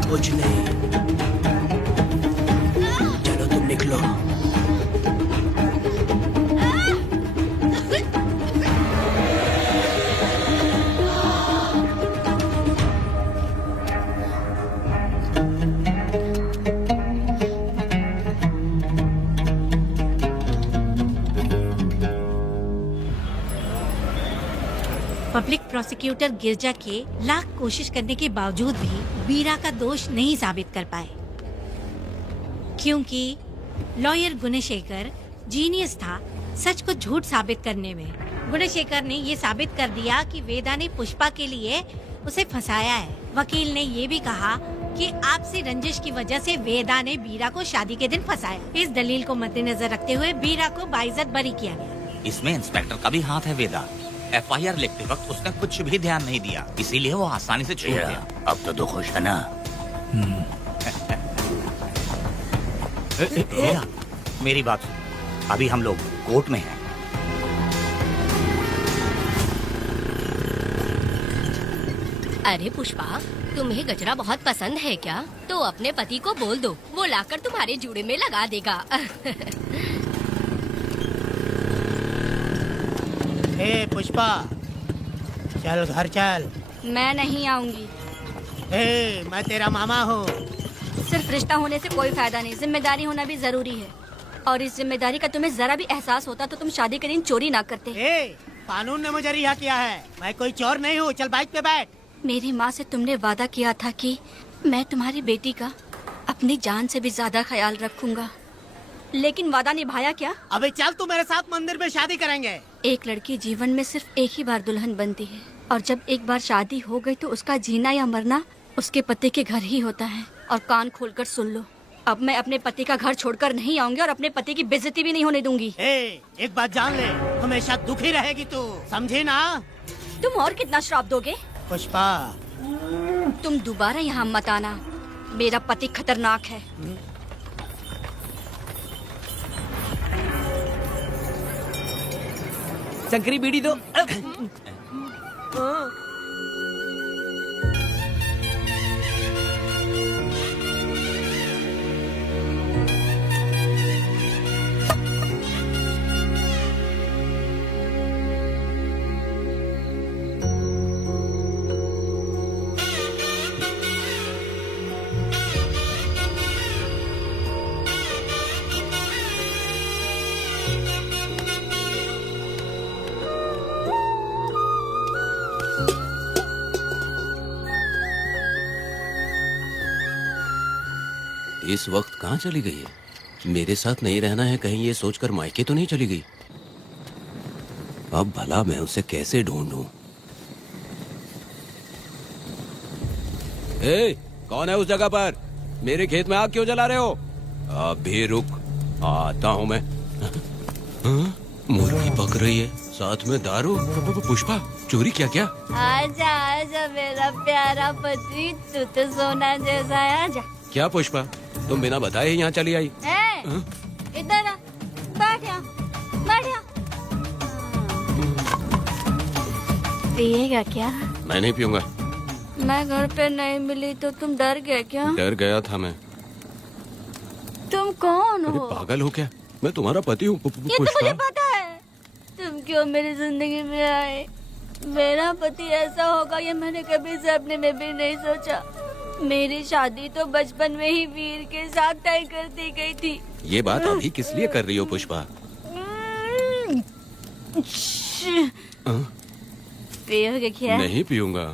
कुछ नहीं, चलो तुम निकलो। पब्लिक प्रोसिक्यूटर गिरजा के लाख कोशिश करने के बावजूद भी वीरा का दोष नहीं साबित कर पाए, क्योंकि लॉयर गुणशेखर जीनियस था सच को झूठ साबित करने में। गुणशेखर ने ये साबित कर दिया कि वेदा ने पुष्पा के लिए उसे फंसाया है। वकील ने ये भी कहा कि आपसी रंजिश की वजह से वेदा ने वीरा को शादी के दिन फंसाया। इस दलील को मद्देनजर रखते हुए वीरा को बाइज्जत बरी किया गया। इसमें इंस्पेक्टर का भी हाथ है वेदा। FIR लिखते वक्त उसने कुछ भी ध्यान नहीं दिया, इसीलिए वो आसानी से छूट गया। अब तो खुश है ना? वेदा, मेरी बात सुन। अभी हम लोग कोर्ट में हैं। अरे पुष्पा, तुम्हें गजरा बहुत पसंद है क्या? तो अपने पति को बोल दो, वो लाकर तुम्हारे जूड़े में लगा देगा। ए पुष्पा, चल घर चल। मैं नहीं आऊंगी। ए, मैं तेरा मामा हूँ। सिर्फ रिश्ता होने से कोई फायदा नहीं, जिम्मेदारी होना भी जरूरी है। और इस जिम्मेदारी का तुम्हें जरा भी एहसास होता तो तुम शादी के दिन चोरी ना करते। ए, कानून ने मुझे रिहा किया है, मैं कोई चोर नहीं हूँ। चल बाइक पे बैठ। मेरी माँ से तुमने वादा किया था कि मैं तुम्हारी बेटी का अपनी जान से भी ज्यादा ख्याल रखूंगा, लेकिन वादा निभाया क्या? अबे चल, तू मेरे साथ मंदिर में शादी करेंगे। एक लड़की जीवन में सिर्फ एक ही बार दुल्हन बनती है, और जब एक बार शादी हो गई तो उसका जीना या मरना उसके पति के घर ही होता है। और कान खोलकर सुन लो, अब मैं अपने पति का घर छोड़कर नहीं आऊंगी और अपने पति की बेइज्जती भी नहीं होने दूंगी। एक बात जान ले, हमेशा दुखी रहेगी तू, समझी ना? तुम और कितना श्राप दोगे? पुष्पा, तुम दोबारा यहाँ मत आना, मेरा पति खतरनाक है। शंकरी बीड़ी दो। इस वक्त कहाँ चली गई है? मेरे साथ नहीं रहना है कहीं ये सोचकर मायके तो नहीं चली गई? अब भला मैं उसे कैसे ढूंढूं? ए, कौन है उस जगह पर? मेरे खेत में आग क्यों जला रहे हो? अभी रुक, आता हूं मैं। हाँ? मुर्गी पक रही है, साथ में दारू। पुष्पा, चोरी क्या? आजा आजा मेरा प्यारा पति, तू तो सोना जैसा है, आजा। क्या पुष्पा, तुम बिना बताए ही यहाँ चली आई? इधर आ, बैठ यहाँ। पिएगा क्या? मैं नहीं पीऊंगा। मैं घर पे नहीं मिली तो तुम डर गए क्या? डर गया था मैं। तुम कौन अरे हो? पागल हो क्या? मैं तुम्हारा पति हूँ ये तो मुझे पता है। तुम क्यों मेरी जिंदगी में आए? मेरा पति ऐसा होगा ये मैंने कभी सपने में भी नहीं सोचा। मेरी शादी तो बचपन में ही वीर के साथ तय कर दी गई थी। ये बात अभी किस लिए कर रही हो पुष्पा? पियोगे क्या? नहीं पीऊंगा।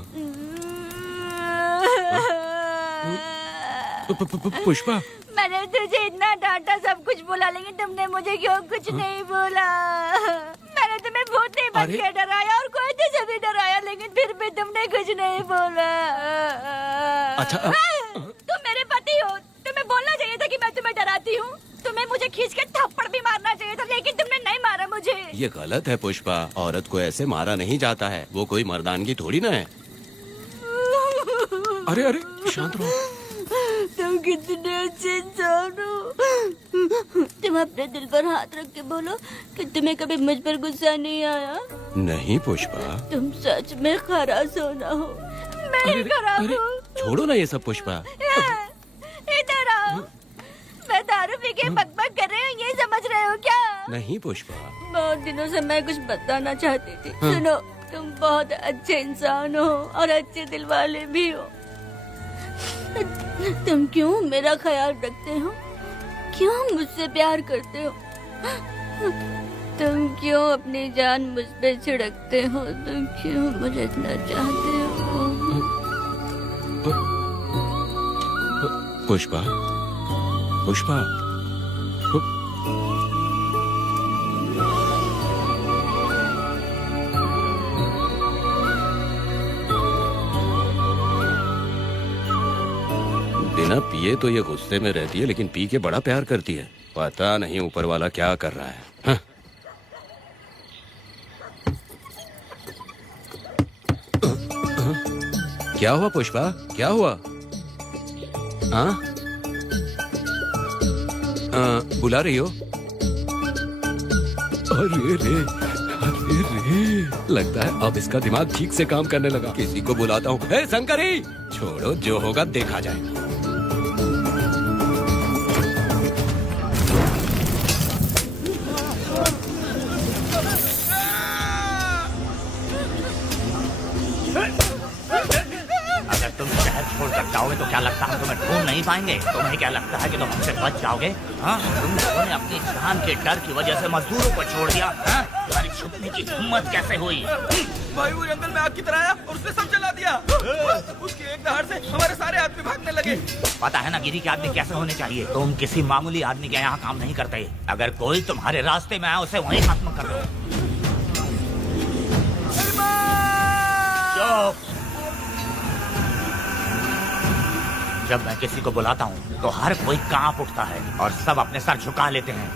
पुष्पा, मैंने तुझे इतना डांटा, सब कुछ बोला, लेकिन तुमने मुझे क्यों कुछ नहीं बोला? मैंने तुम्हें बहुत नहीं बन के डराया और कोई तुझे भी डराया, लेकिन फिर भी तुमने कुछ नहीं बोला। अच्छा तुम मेरे पति हो, तुम्हें बोलना चाहिए था कि मैं तुम्हें डराती हूँ। तुम्हें मुझे खींच के थप्पड़ भी मारना चाहिए था, लेकिन तुमने नहीं मारा मुझे। ये गलत है पुष्पा, औरत को ऐसे मारा नहीं जाता है, वो कोई मर्दानगी थोड़ी ना है। अरे शांत रहो। तुम कितने अच्छे इंसान हो। तुम अपने दिल पर हाथ रख के बोलो कि तुम्हें कभी मुझ पर गुस्सा नहीं आया। नहीं पुष्पा, तुम सच में खरा सोना हो। मैं खराब हूँ। छोड़ो ना ये सब पुष्पा। इधर आओ। मैं दारू पी के बकबक कर रही हूँ, ये समझ रहे हो क्या? नहीं पुष्पा। बहुत दिनों से मैं कुछ बताना चाहती थी। सुनो, तुम बहुत अच्छे इंसान हो और अच्छे दिल वाले भी हो। तुम क्यों मेरा ख्याल रखते हो? क्यों मुझसे प्यार करते हो? तुम क्यों अपनी जान मुझ पे छिड़कते हो? तुम क्यों मुझे इतना चाहते हो? पुष्पा, बिना पिए तो ये गुस्से में रहती है, लेकिन पी के बड़ा प्यार करती है। पता नहीं ऊपर वाला क्या कर रहा है। हाँ? क्या हुआ पुष्पा, क्या हुआ? हाँ? बुला रही हो? अरे रे, लगता है अब इसका दिमाग ठीक से काम करने लगा। किसी को बुलाता हूँ। हे शंकरी, छोड़ो, जो होगा देखा जाएगा। अगर तुम शहर छोड़कर जाओगे तो क्या लगता है तुम्हें ढूंढ नहीं पाएंगे? तुम्हें क्या लगता है कि तुम हमसे बच जाओगे? हाँ, तुम लोगों ने अपनी जान के डर की वजह से मजदूरों को छोड़ दिया। हाँ? तुम्हारी छुपने की हिम्मत कैसे हुई? भाई वो जंगल में आग की तरह आया और उसने सब जला दिया। उसकी एक दहाड़ से हमारे सारे आदमी भागने लगे। पता है ना गिरी के आदमी कैसे होने चाहिए? तुम किसी मामूली आदमी के यहाँ काम नहीं करते। अगर कोई तुम्हारे रास्ते में आए उसे वहीं खत्म कर दो। चुप। जब मैं किसी को बुलाता हूँ तो हर कोई कांप उठता है और सब अपने सर झुका लेते हैं।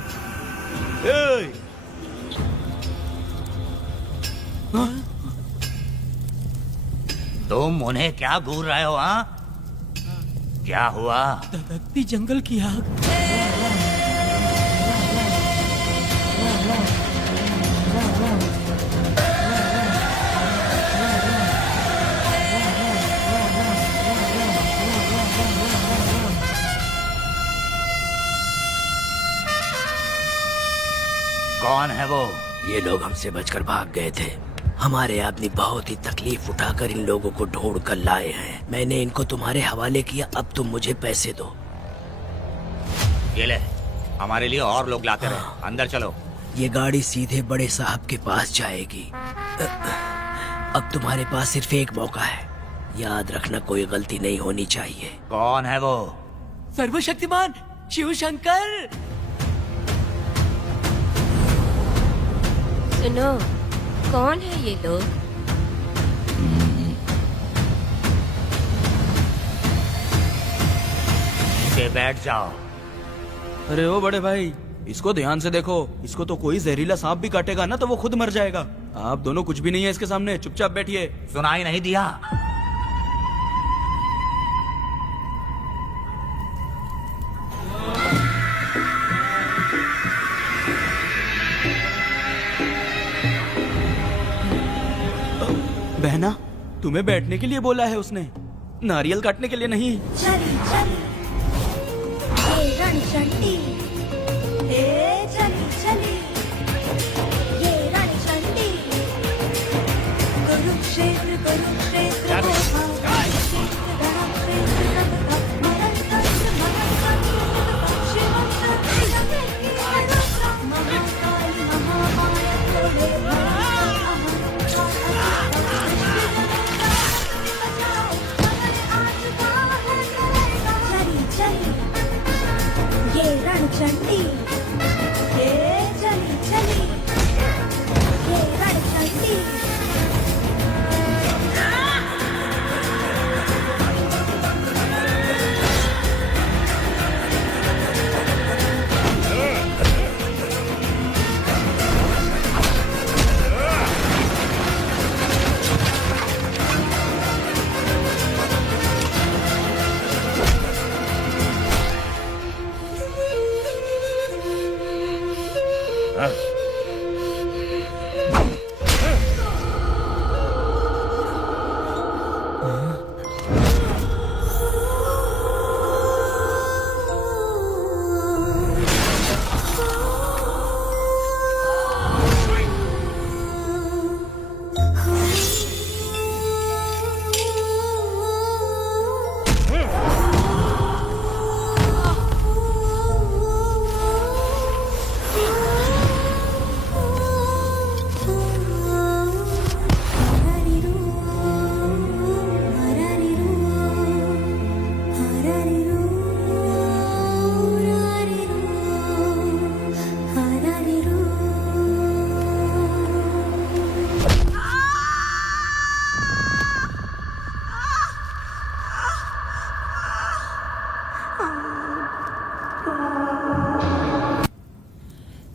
तुम उन्हें क्या घूर रहे हो? हाँ, क्या हुआ? धधकती जंगल की आग। कौन है वो? ये लोग हमसे बचकर भाग गए थे। हमारे आदमी बहुत ही तकलीफ उठाकर इन लोगों को ढूंढ कर लाए हैं। मैंने इनको तुम्हारे हवाले किया, अब तुम मुझे पैसे दो। ये ले, हमारे लिए और लोग लाते रहे। अंदर चलो। ये गाड़ी सीधे बड़े साहब के पास जाएगी। अब तुम्हारे पास सिर्फ एक मौका है, याद रखना कोई गलती नहीं होनी चाहिए। कौन है वो? सर्वशक्तिमान शिव शंकर। सुनो, कौन है ये लोग? बैठ जाओ। अरे ओ बड़े भाई, इसको ध्यान से देखो। इसको तो कोई जहरीला सांप भी काटेगा ना तो वो खुद मर जाएगा। आप दोनों कुछ भी नहीं है इसके सामने, चुपचाप बैठिए। सुनाई नहीं दिया? बहना, तुम्हें बैठने के लिए बोला है उसने, नारियल काटने के लिए नहीं। चली चली ये रणचंडी, हे चली चली ये रणचंडी, कुरुक्षेत्र कुरुक्षेत्र रणचंडी, ये चली चली ये रणचंडी।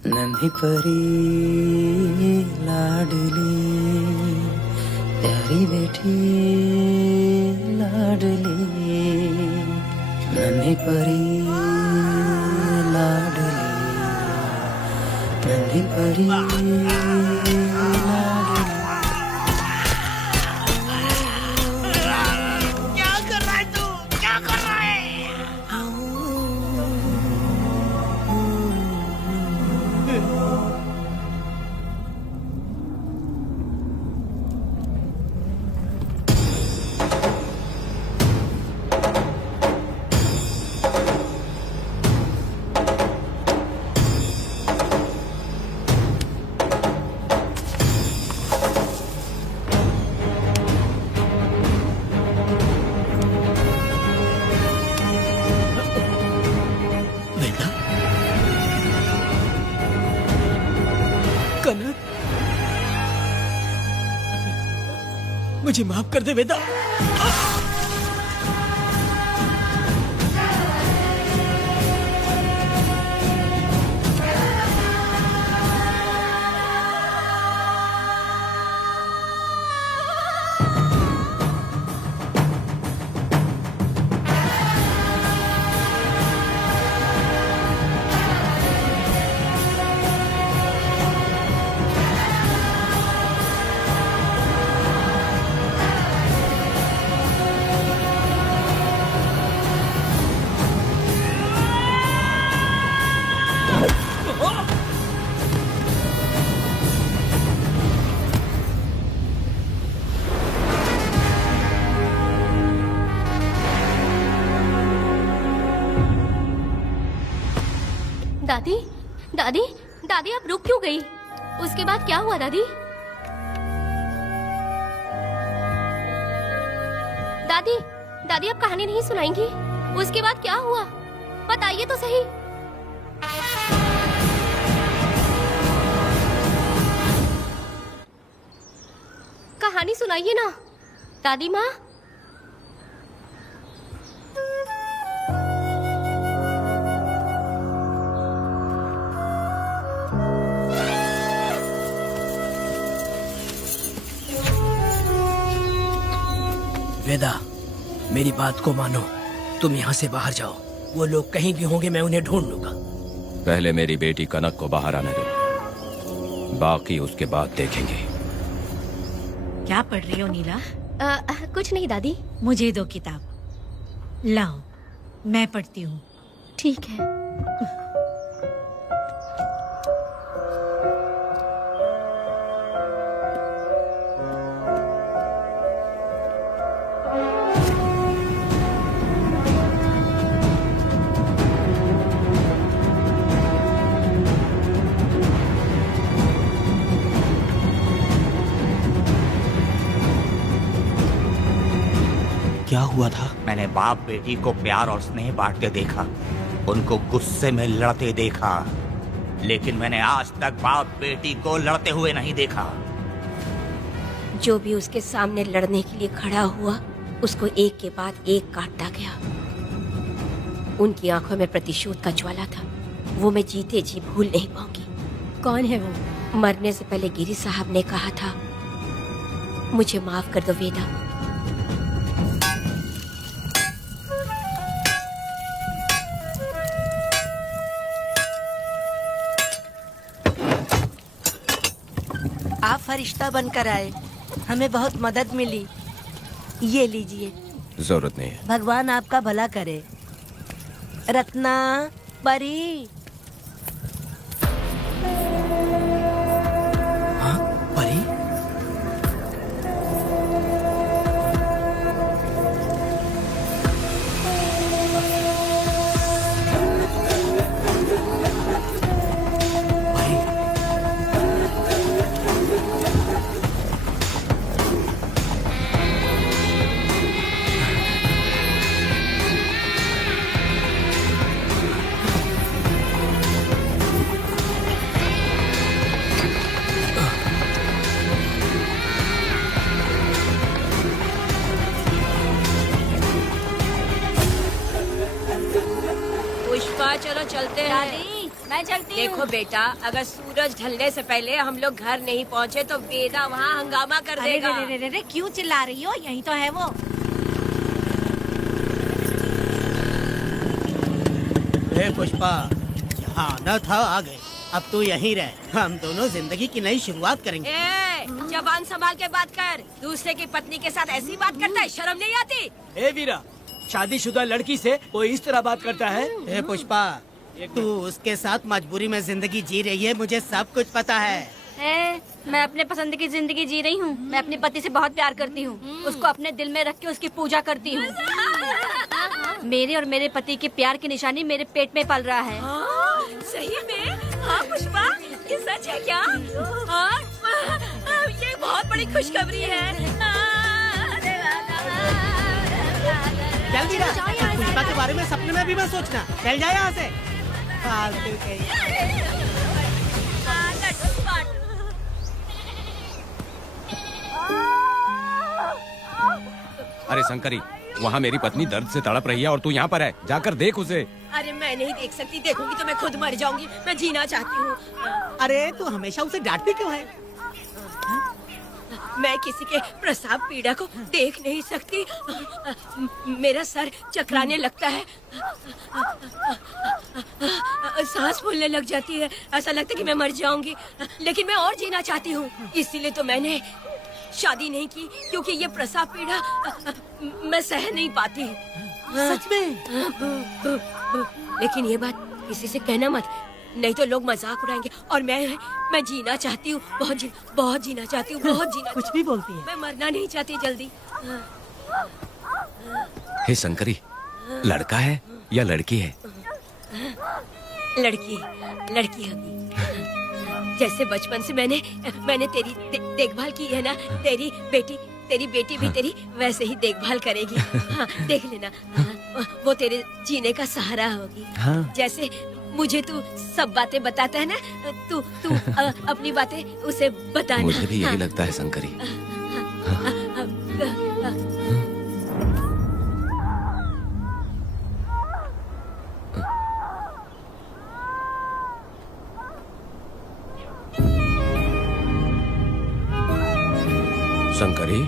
नन्ही परी लाडली प्यारी बेटी लाडली, नन्ही परी लाडली, नन्ही परी लाडली। क्या कर रहा है तू? क्या कर रहा है? कनक, मुझे माफ कर दे वेदा। दादी, दादी, दादी आप रुक क्यों गई? उसके बाद क्या हुआ दादी? दादी, दादी आप कहानी नहीं सुनाएंगी? उसके बाद क्या हुआ? बताइए तो सही। कहानी सुनाइए ना दादी माँ। वेदा, मेरी बात को मानो, तुम यहाँ से बाहर जाओ। वो लोग कहीं भी होंगे, मैं उन्हें ढूंढ लूंगा। पहले मेरी बेटी कनक को बाहर आने दो, बाकी उसके बाद देखेंगे। क्या पढ़ रही हो नीला? कुछ नहीं दादी। मुझे दो किताब लाओ, मैं पढ़ती हूँ। ठीक है। क्या हुआ था? मैंने बाप बेटी को प्यार और स्नेह बांटते देखा, उनको गुस्से में लड़ते देखा, लेकिन मैंने आज तक बाप बेटी को लड़ते हुए नहीं देखा। जो भी उसके सामने लड़ने के लिए खड़ा हुआ, उसको एक के बाद एक काटता गया। उनकी आंखों में प्रतिशोध का ज्वाला था, वो मैं जीते जी भूल नहीं पाऊंगी। कौन है वो? मरने से पहले गिरी साहब ने कहा था, मुझे माफ कर दो वेदा। आप फरिश्ता बनकर आए, हमें बहुत मदद मिली। ये लीजिए। जरूरत नहीं है। भगवान आपका भला करे। रत्ना, परी। हाँ, परी? चलो चलते हैं। मैं चलती हूँ। देखो बेटा, अगर सूरज ढलने से पहले हम लोग घर नहीं पहुँचे तो वेदा वहाँ हंगामा कर देगा। अरे रे रे रे, क्यों चिल्ला रही हो? यही तो है वो। हे पुष्पा, यहाँ आना था, आ गए। अब तू यहीं रह, हम दोनों जिंदगी की नई शुरुआत करेंगे। जबान संभाल के बात कर। दूसरे की पत्नी के साथ ऐसी बात करता है, शर्म नहीं आती? ए वीरा, शादीशुदा लड़की से कोई इस तरह बात करता है? हे पुष्पा, तू उसके साथ मजबूरी में जिंदगी जी रही है, मुझे सब कुछ पता है। मैं अपने पसंद की जिंदगी जी रही हूँ। मैं अपने पति से बहुत प्यार करती हूँ, उसको अपने दिल में रख के उसकी पूजा करती हूँ। मेरे और मेरे पति के प्यार की निशानी मेरे पेट में पल रहा है। सही में? हाँ पुष्पा, ये सच है क्या? हाँ, ये बहुत बड़ी खुशखबरी है। चल वीरा, पुष्पा के बारे में सपने में भी मत सोचना। चल जाए यहाँ से। फालतू के। अरे शंकरी, वहाँ मेरी पत्नी दर्द से तड़प रही है और तू यहाँ पर है, जाकर देख उसे। अरे मैं नहीं देख सकती, देखूंगी तो मैं खुद मर जाऊंगी। मैं जीना चाहती हूँ। अरे तू हमेशा उसे डांटती क्यों है? मैं किसी के प्रसाव पीड़ा को देख नहीं सकती। मेरा सर चकराने लगता है, सांस फूलने लग जाती है, ऐसा लगता है कि मैं मर जाऊंगी। लेकिन मैं और जीना चाहती हूँ, इसीलिए तो मैंने शादी नहीं की, क्योंकि ये प्रसाव पीड़ा मैं सह नहीं पाती। सच में? लेकिन ये बात किसी से कहना मत, नहीं तो लोग मजाक उड़ाएंगे। और मैं जीना चाहती हूँ, बहुत जीना चाहती हूँ, बहुत जीना। कुछ भी बोलती है। मैं मरना नहीं चाहती जल्दी। हे शंकरी, लड़का है या लड़की है? लड़की होगी। जैसे बचपन से मैंने तेरी देखभाल की है ना, तेरी बेटी भी तेरी वैसे ही देखभाल करेगी। हाँ, देख लेना। हाँ। वो तेरे जीने का सहारा होगी। हाँ। जैसे मुझे तू सब बातें बताता है ना, तू तू अपनी बातें उसे बताना। मुझे भी यही हाँ। लगता है शंकरी। शंकरी,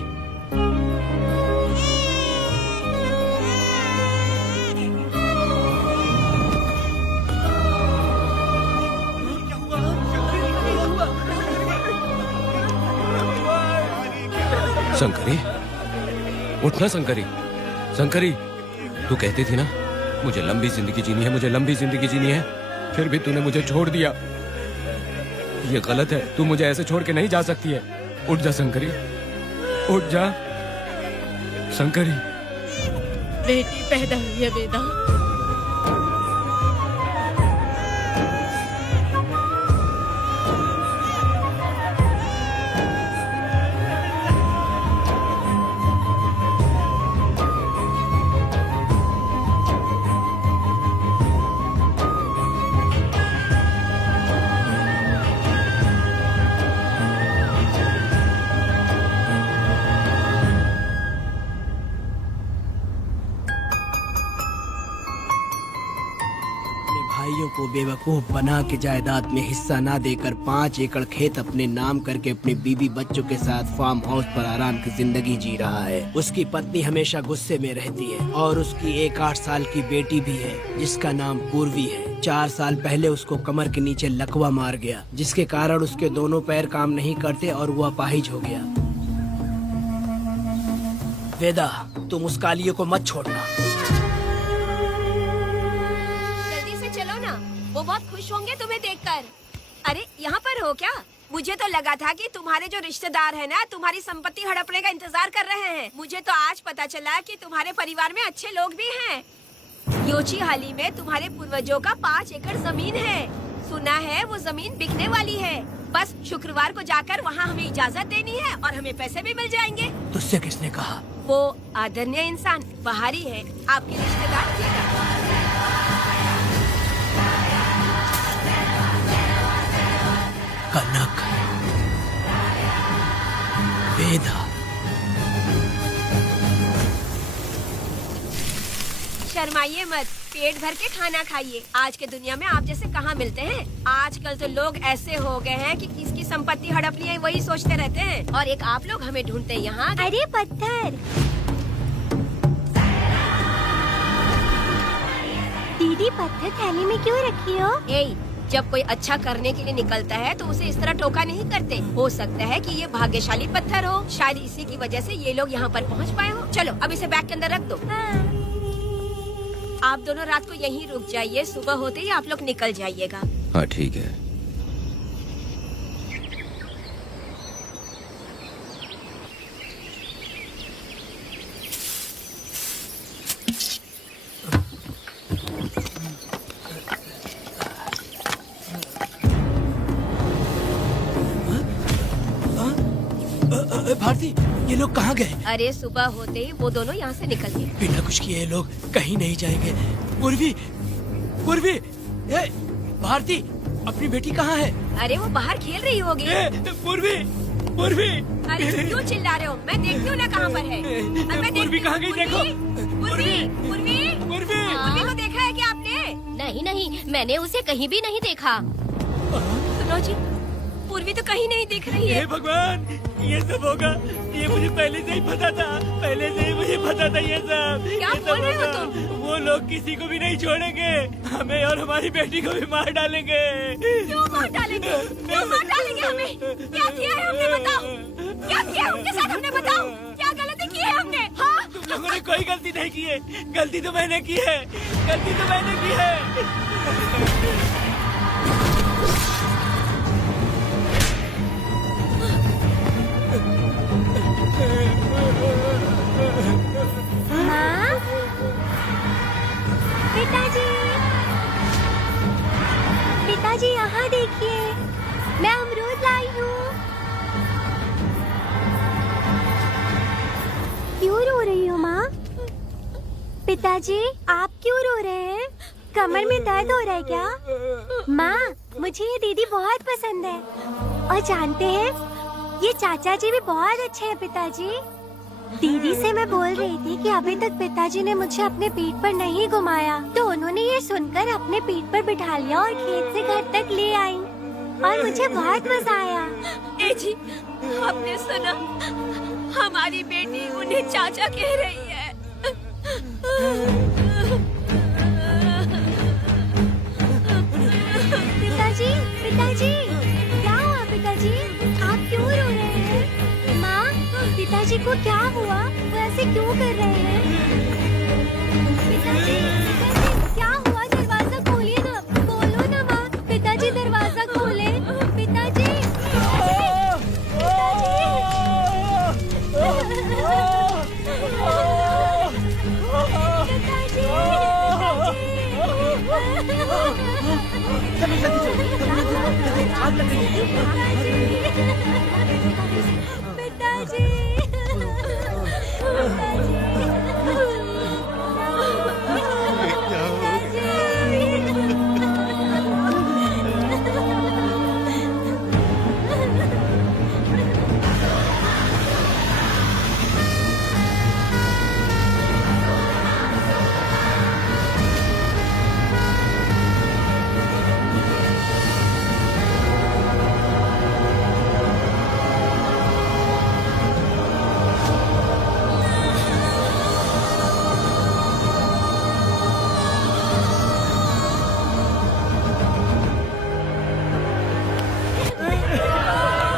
शंकरी, उठना शंकरी। शंकरी, तू कहती थी ना मुझे लंबी जिंदगी जीनी है, मुझे लंबी जिंदगी जीनी है, फिर भी तूने मुझे छोड़ दिया। ये गलत है, तू मुझे ऐसे छोड़ के नहीं जा सकती है। उठ जा शंकरी, उठ जा शंकरी। बेटी पैदा हुई है वेदा। भाइयों को बेवकूफ बना के जायदाद में हिस्सा ना देकर 5 एकड़ खेत अपने नाम करके अपने बीवी बच्चों के साथ फार्म हाउस पर आराम की जिंदगी जी रहा है। उसकी पत्नी हमेशा गुस्से में रहती है और उसकी एक 8 साल की बेटी भी है जिसका नाम पूर्वी है। 4 साल पहले उसको कमर के नीचे लकवा मार गया, जिसके कारण उसके दोनों पैर काम नहीं करते और वो अपाहिज हो गया। वेदा, तुम उस कालिये को मत छोड़ना। वो बहुत खुश होंगे तुम्हें देखकर। अरे यहाँ पर हो क्या? मुझे तो लगा था कि तुम्हारे जो रिश्तेदार हैं ना तुम्हारी संपत्ति हड़पने का इंतजार कर रहे हैं। मुझे तो आज पता चला कि तुम्हारे परिवार में अच्छे लोग भी हैं। योची हाली में तुम्हारे पूर्वजों का 5 एकड़ जमीन है। सुना है वो जमीन बिकने वाली है। बस शुक्रवार को जाकर वहाँ हमें इजाजत देनी है और हमें पैसे भी मिल जाएंगे। तुझसे किसने कहा? वो आदरणीय इंसान बाहरी है, आपके रिश्तेदार थे। कनक, वेदा, शर्माइए मत, पेट भर के खाना खाइए। आज के दुनिया में आप जैसे कहाँ मिलते हैं। आजकल तो लोग ऐसे हो गए हैं कि किसकी संपत्ति हड़प ली है वही सोचते रहते हैं। और एक आप लोग हमें ढूंढते हैं यहाँ। अरे पत्थर, दीदी पत्थर थैली में क्यों रखी हो? जब कोई अच्छा करने के लिए निकलता है तो उसे इस तरह टोका नहीं करते। हो सकता है कि ये भाग्यशाली पत्थर हो, शायद इसी की वजह से ये लोग यहाँ पर पहुँच पाए हो। चलो अब इसे बैग के अंदर रख दो। आप दोनों रात को यहीं रुक जाइए, सुबह होते ही आप लोग निकल जाइएगा। हाँ ठीक है। भारती, ये लोग कहाँ गए? अरे सुबह होते ही वो दोनों यहाँ से निकल गए। बिना कुछ किए ये लोग कहीं नहीं जाएंगे। पूर्वी, पूर्वी, भारती, अपनी बेटी कहाँ है? अरे वो बाहर खेल रही होगी। पूर्वी, पूर्वी। अरे क्यों चिल्ला रहे हो? मैं देखती हूँ ना कहाँ पर है। पूर्वी कहाँ गई? देखो। पूर्वी, पूर्वी, पूर्वी को देखा है क्या आपने? नहीं नहीं, मैंने उसे कहीं भी नहीं देखा। सुनो जी, पूर्वी तो कहीं नहीं दिख रही है। हे भगवान, ये सब होगा, ये मुझे पहले से ही पता था। पहले से ही मुझे पता था ये सब। क्या बोल रहे हो तुम? वो लोग किसी को भी नहीं छोड़ेंगे, हमें और हमारी बेटी को भी मार डालेंगे। क्यों मार डालेंगे? क्यों मार डालेंगे हमें? क्या किया है हमने बताओ? क्या किया उनके साथ हमने बताओ? क्या गलती की है हमने? हाँ? तुम लोगों ने कोई गलती नहीं की है। गलती तो मैंने की है, गलती तो मैंने की है। माँ, पिताजी, पिताजी यहाँ देखिए, मैं अमरूद लाई हूँ। क्यों रो रही हो माँ? पिताजी, आप क्यों रो रहे हैं? कमर में दर्द हो रहा है क्या? माँ, मुझे ये दीदी बहुत पसंद है। और जानते हैं, ये चाचा जी भी बहुत अच्छे हैं पिताजी। दीदी से मैं बोल रही थी कि अभी तक पिताजी ने मुझे अपने पीठ पर नहीं घुमाया, तो उन्होंने ये सुनकर अपने पीठ पर बिठा लिया और खेत से घर तक ले आई और मुझे बहुत मजा आया। ए जी, आपने सुना? हमारी बेटी उन्हें चाचा कह रही है। पिताजी, पिताजी, क्या हुआ पिताजी? आप क्यों रो रहे हैं? माँ, पिताजी को क्या हुआ? वो ऐसे क्यों कर रहे हैं? पिताजी, पिताजी, क्या हुआ? दरवाजा खोलिए ना, बोलो ना माँ। पिताजी दरवाजा खोले। पिताजी,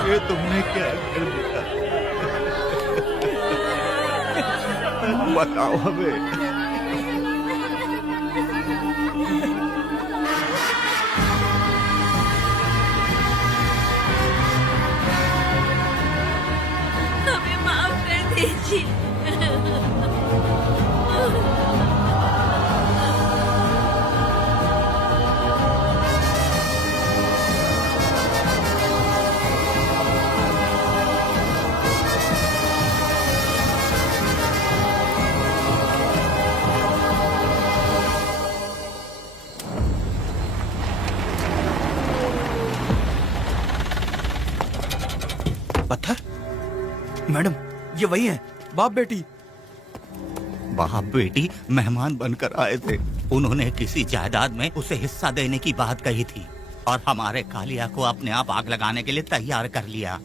ये तुमने क्या कर दिया? बताओ हमें। हमें माफ कर दीजिए। पत्थर? मैडम, ये वही है, बाप बेटी। बाप बेटी मेहमान बनकर आए थे। उन्होंने किसी जायदाद में उसे हिस्सा देने की बात कही थी और हमारे कालिया को अपने आप आग लगाने के लिए तैयार कर लिया।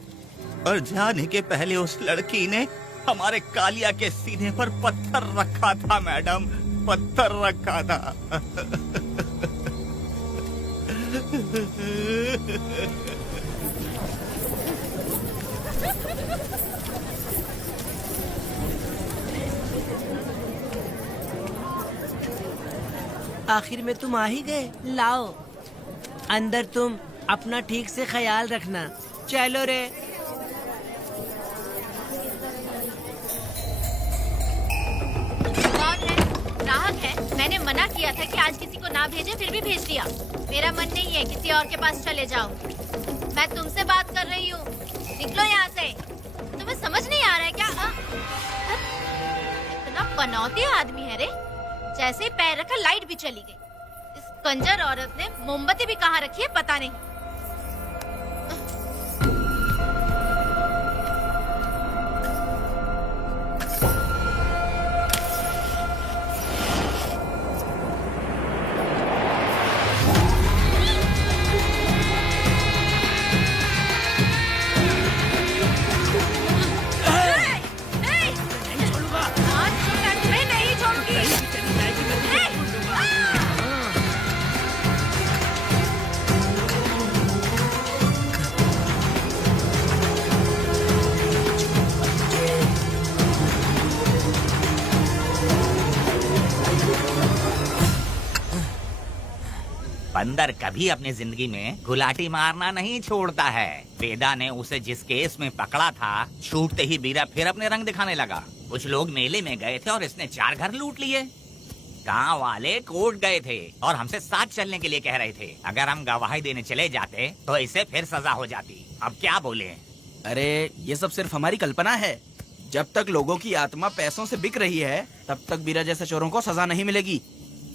और जाने के पहले उस लड़की ने हमारे कालिया के सीने पर पत्थर रखा था मैडम, पत्थर रखा था। आखिर में तुम आ ही गए। लाओ, अंदर तुम अपना ठीक से ख्याल रखना। चलो रे। कौन है? ग्राहक है। मैंने मना किया था कि आज किसी को ना भेजे, फिर भी भेज दिया। मेरा मन नहीं है, किसी और के पास चले जाओ। मैं तुमसे बात कर रही हूँ, निकलो यहाँ से। तुम्हें समझ नहीं आ रहा है क्या? इतना पनौती आदमी है रे, जैसे ही पैर रखा लाइट भी चली गई। इस कंजर औरत ने मोमबत्ती भी कहाँ रखी है पता नहीं। बंदर कभी अपनी जिंदगी में गुलाटी मारना नहीं छोड़ता है। वेदा ने उसे जिस केस में पकड़ा था, छूटते ही बीरा फिर अपने रंग दिखाने लगा। कुछ लोग मेले में गए थे और इसने 4 घर लूट लिए। गांव वाले कोर्ट गए थे और हमसे साथ चलने के लिए कह रहे थे। अगर हम गवाही देने चले जाते तो इसे फिर सजा हो जाती। अब क्या बोले? अरे ये सब सिर्फ हमारी कल्पना है। जब तक लोगों की आत्मा पैसों से बिक रही है तब तक वीरा जैसे चोरों को सजा नहीं मिलेगी।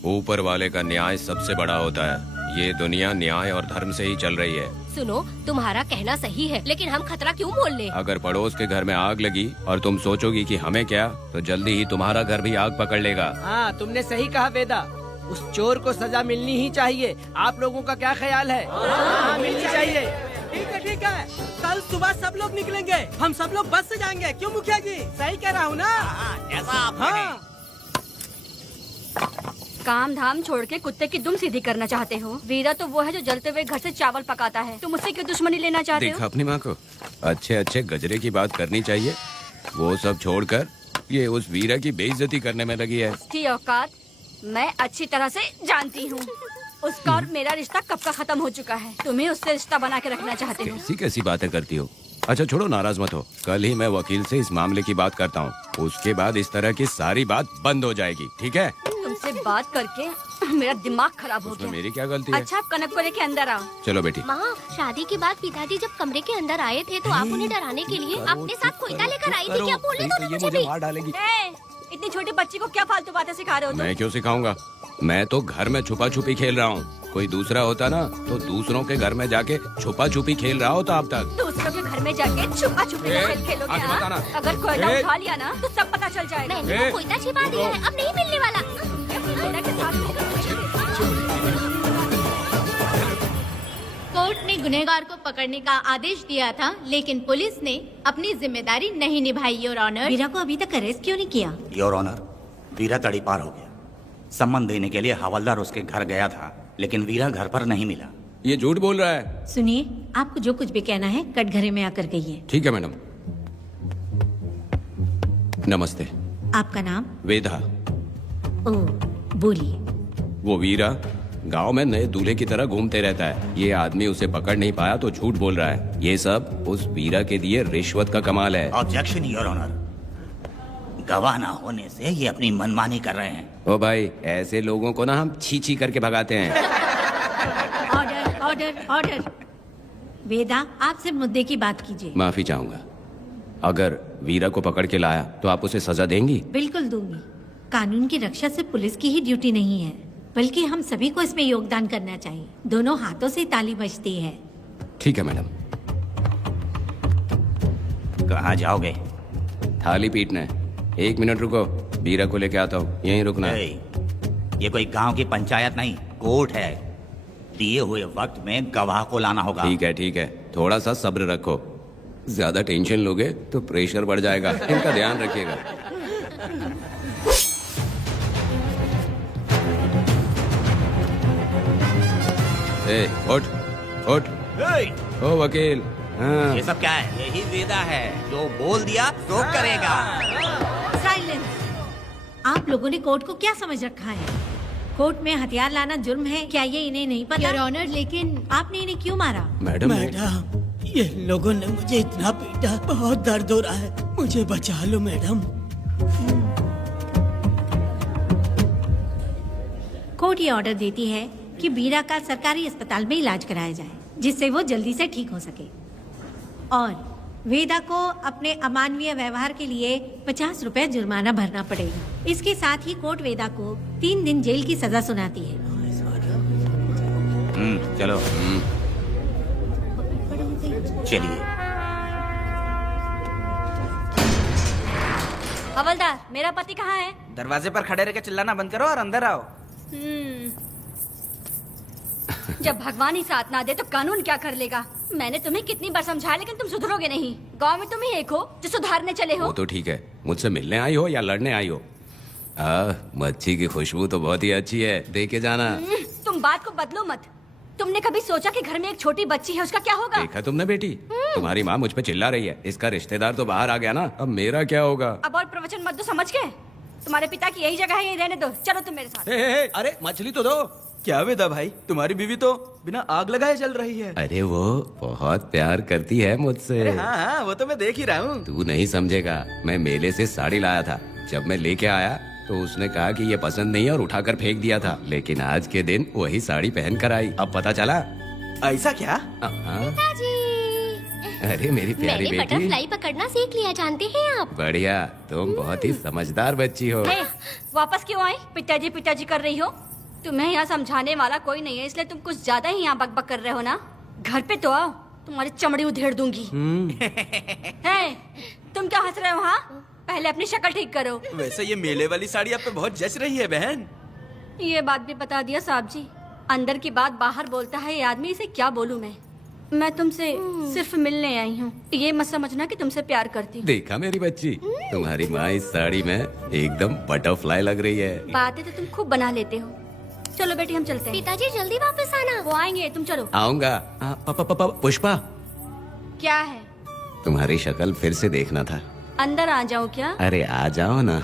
ऊपर वाले का न्याय सबसे बड़ा होता है। ये दुनिया न्याय और धर्म से ही चल रही है। सुनो, तुम्हारा कहना सही है, लेकिन हम खतरा क्यों मोल ले? अगर पड़ोस के घर में आग लगी और तुम सोचोगी कि हमें क्या, तो जल्दी ही तुम्हारा घर भी आग पकड़ लेगा। हाँ, तुमने सही कहा वेदा। उस चोर को सजा मिलनी ही चाहिए। आप लोगों का क्या ख्याल है? हाँ, मिलनी चाहिए। ठीक है। कल सुबह सब लोग निकलेंगे। हम सब लोग बस से जाएंगे। क्यों मुखिया जी? सही कह रहा हूँ ना? हाँ। काम धाम छोड़ के कुत्ते की दुम सीधी करना चाहते हो? वीरा तो वो है जो जलते हुए घर से चावल पकाता है। तुम उससे क्यों दुश्मनी लेना चाहते देखा हो? अपनी माँ को, अच्छे अच्छे गजरे की बात करनी चाहिए। वो सब छोड़कर ये उस वीरा की बेइज्जती करने में लगी है। उसकी औकात मैं अच्छी तरह से जानती हूँ। उसका और मेरा रिश्ता कब का खत्म हो चुका है। तुम्हें उससे रिश्ता बना के रखना चाहते हो। कैसी कैसी बातें करती हो। अच्छा छोड़ो, नाराज मत हो। कल ही मैं वकील से इस मामले की बात करता हूँ। उसके बाद इस तरह की सारी बात बंद हो जाएगी, ठीक है? तुमसे बात करके मेरा दिमाग खराब हो उसमें गया। मेरी क्या गलती है? अच्छा, आप कनक को लेके अंदर आओ। चलो बेटी। माँ, शादी के बाद पिताजी जब कमरे के अंदर आए थे तो आप उन्हें डराने के लिए अपने साथ कोयता लेकर आई थी। क्या बोले तो मुझे भी? मार डालेगी। इतनी छोटी बच्ची को क्या फालतू बातें सिखा रहे हो तुम? मैं क्यों सिखाऊंगा? मैं तो घर में छुपा छुपी खेल रहा हूँ। कोई दूसरा होता ना तो दूसरों के घर में जाके छुपा छुपी खेल रहा होता अब तक। दूसरों के घर में जाके छुपा छुपी खेल खेलोगे? आगे हाँ? बताना। अगर कोयला उठा लिया ना तो सब पता चल जाएगा। मैंने वो कोयता छिपा दिया है, अब नहीं मिलने वाला। कोयला के साथ कोर्ट ने गुनहगार को पकड़ने का आदेश दिया था, लेकिन पुलिस ने अपनी जिम्मेदारी नहीं निभाई। योर ऑनर, वीरा को अभी तक अरेस्ट क्यों नहीं किया? योर ऑनर, वीरा तड़ीपार हो गया। सम्मान देने के लिए हवलदार उसके घर गया था, लेकिन वीरा घर पर नहीं मिला। ये झूठ बोल रहा है। सुनिए, आपको जो कुछ भी कहना है कटघरे में आकर कहिए। ठीक है मैडम। नमस्ते। आपका नाम? वेदा। ओह, बोलिए। वो वीरा गांव में नए दूल्हे की तरह घूमते रहता है। ये आदमी उसे पकड़ नहीं पाया तो झूठ बोल रहा है। ये सब उस वीरा के दिए रिश्वत का कमाल है। ऑब्जेक्शन योर ऑनर, गवाह ना होने से ये अपनी मनमानी कर रहे हैं। ओ भाई, ऐसे लोगों को ना हम छी छी करके भगाते हैं। Order, order, order. वेदा, आपसे मुद्दे की बात कीजिए। माफी चाहूंगा। अगर वीरा को पकड़ के लाया तो आप उसे सजा देंगी? बिल्कुल दूंगी। कानून की रक्षा सिर्फ पुलिस की ही ड्यूटी नहीं है, बल्कि हम सभी को इसमें योगदान करना चाहिए। दोनों हाथों से ताली बजती है। ठीक है मैडम। कहाँ जाओगे? थाली पीटना है। 1 मिनट रुको, वीरा को लेके आता हूँ। यहीं रुकना है। ये कोई गांव की पंचायत नहीं, कोर्ट है। दिए हुए वक्त में गवाह को लाना होगा। ठीक है। थोड़ा सा सब्र रखो। ज्यादा टेंशन लोगे तो प्रेशर बढ़ जाएगा। इनका ध्यान रखिएगा। उठ। ओ वकील। हाँ। ये सब क्या है? यही वेदा है, जो बोल दिया तो करेगा। साइलेंस। आप लोगों ने कोर्ट को क्या समझ रखा है? कोर्ट में हथियार लाना जुर्म है, क्या ये इन्हें नहीं पता? योर ऑनर, लेकिन आपने इन्हें क्यों मारा? मैडम, ये लोगों ने मुझे इतना पीटा, बहुत दर्द हो रहा है। मुझे बचा लो मैडम। कोर्ट ये ऑर्डर देती है कि वीरा का सरकारी अस्पताल में इलाज कराया जाए, जिससे वो जल्दी से ठीक हो सके। और वेदा को अपने अमानवीय व्यवहार के लिए 50 रुपए जुर्माना भरना पड़ेगा। इसके साथ ही कोर्ट वेदा को 3 दिन जेल की सजा सुनाती है। चलो। चलिए। हवलदार, मेरा पति कहाँ है? दरवाजे पर खड़े रह के चिल्लाना बंद करो और अंदर आओ। जब भगवान ही साथ ना दे तो कानून क्या कर लेगा? मैंने तुम्हें कितनी बार समझाया, लेकिन तुम सुधरोगे नहीं। गांव में तुम ही एक हो जो सुधारने चले हो। वो तो ठीक है। मुझसे मिलने आई हो या लड़ने आई हो? मच्छी की खुशबू तो बहुत ही अच्छी है, दे के जाना। तुम बात को बदलो मत। तुमने कभी सोचा कि घर में एक छोटी बच्ची है, उसका क्या होगा? देखा तुमने बेटी, तुम्हारी माँ मुझ पे चिल्ला रही है। इसका रिश्तेदार तो बाहर आ गया ना, अब मेरा क्या होगा? अब और प्रवचन मत दो, समझ गए? तुम्हारे पिता की यही जगह है, यही रहने दो। चलो तुम मेरे साथ। अरे मछली तो दो। क्या वेदा भाई, तुम्हारी बीवी तो बिना आग लगाए जल रही है। अरे वो बहुत प्यार करती है मुझसे। हाँ, वो तो मैं देख ही रहा हूँ। तू नहीं समझेगा। मैं मेले से साड़ी लाया था, जब मैं लेके आया तो उसने कहा कि ये पसंद नहीं है और उठाकर फेंक दिया था। लेकिन आज के दिन वही साड़ी पहन कर आई। अब पता चला। ऐसा क्या? हाँ। पिताजी। अरे मेरी प्यारी मैंने बेटी, बटरफ्लाई पकड़ना सीख लिया, जानते हैं आप? बढ़िया, तुम बहुत ही समझदार बच्ची हो। वापस क्यों आई? पिताजी पिताजी कर रही हो? तुम्हें यहाँ समझाने वाला कोई नहीं है, इसलिए तुम कुछ ज्यादा ही यहाँ बकबक कर रहे हो ना। घर पे तो आओ, तुम्हारी चमड़ी उधेड़ दूंगी। है, तुम क्या हंस रहे हो? हाँ, पहले अपनी शक्ल ठीक करो। वैसे ये मेले वाली साड़ी आप पे बहुत जच रही है बहन। ये बात भी बता दिया साहब जी, अंदर की बात बाहर बोलता है ये आदमी, इसे क्या बोलूं मैं तुमसे सिर्फ मिलने आई हूँ, ये मत समझना कि तुमसे प्यार करती हूँ। देखा मेरी बच्ची, तुम्हारी माँ इस साड़ी में एकदम बटरफ्लाई लग रही है। बातें तो तुम खूब बना लेते हो। चलो बेटी हम चलते हैं। पिताजी जल्दी वापस आना। वो आएंगे, तुम चलो। आऊंगा। पुष्पा, क्या है? तुम्हारी शक्ल फिर से देखना था। अंदर आ जाओ क्या? अरे आ जाओ ना।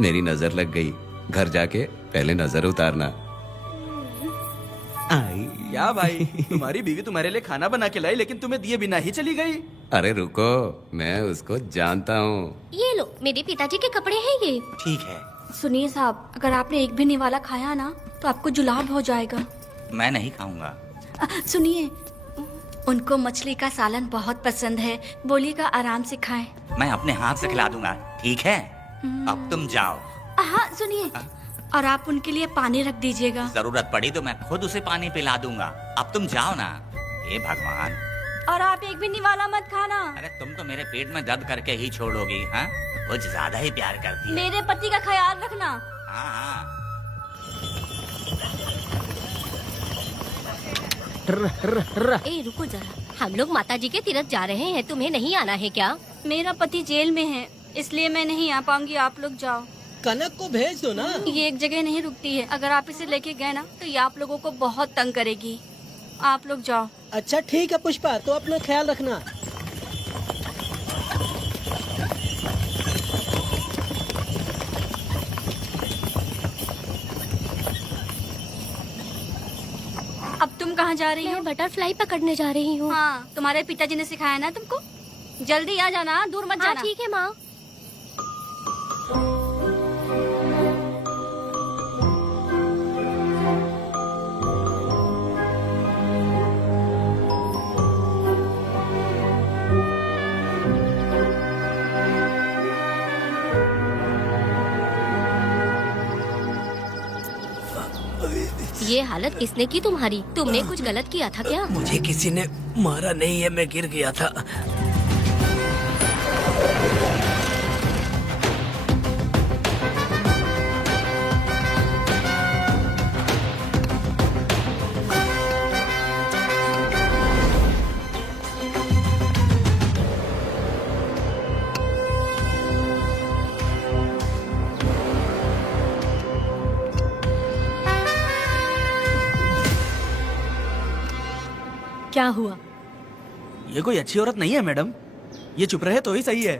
मेरी नजर लग गई, घर जाके पहले नजर उतारना। आई क्या भाई, तुम्हारी बीवी तुम्हारे लिए खाना बना के लाई, लेकिन तुम्हें दिए बिना ही चली गई। अरे रुको, मैं उसको जानता हूँ। ये लो, मेरे पिताजी के कपड़े हैं ये। ठीक है। सुनिए साहब, अगर आपने एक भी निवाला खाया ना तो आपको जुलाब हो जाएगा। मैं नहीं खाऊंगा। सुनिए, उनको मछली का सालन बहुत पसंद है, बोलिएगा आराम से खाएं। मैं अपने हाथ से खिला दूंगा, ठीक है? अब तुम जाओ। हाँ सुनिए, और आप उनके लिए पानी रख दीजिएगा। जरूरत पड़ी तो मैं खुद उसे पानी पिला दूंगा। अब तुम जाओ ना। हे भगवान। और आप एक भी निवाला मत खाना। अरे तुम तो मेरे पेट में दर्द करके ही छोड़ोगी। हाँ, कुछ ज्यादा ही प्यार करती है। मेरे पति का ख्याल रखना। हाँ हाँ। ए रुको जरा, हम लोग माताजी के तीर्थ जा रहे हैं, तुम्हें नहीं आना है क्या? मेरा पति जेल में है, इसलिए मैं नहीं आ पाऊंगी, आप लोग जाओ। कनक को भेज दो ना। ये एक जगह नहीं रुकती है, अगर आप इसे लेके गए ना तो ये आप लोगों को बहुत तंग करेगी। आप लोग जाओ। अच्छा ठीक है पुष्पा, तो अपना ख्याल रखना। अब तुम कहाँ जा रही हो? मैं बटरफ्लाई पकड़ने जा रही हूँ। हाँ, तुम्हारे पिताजी ने सिखाया ना तुमको। जल्दी आ जाना, दूर मत जाना। ठीक है माँ। ये हालत किसने की तुम्हारी? तुमने कुछ गलत किया था क्या? मुझे किसी ने मारा नहीं है, मैं गिर गया था। क्या हुआ? ये कोई अच्छी औरत नहीं है मैडम, ये चुप रहे तो ही सही है।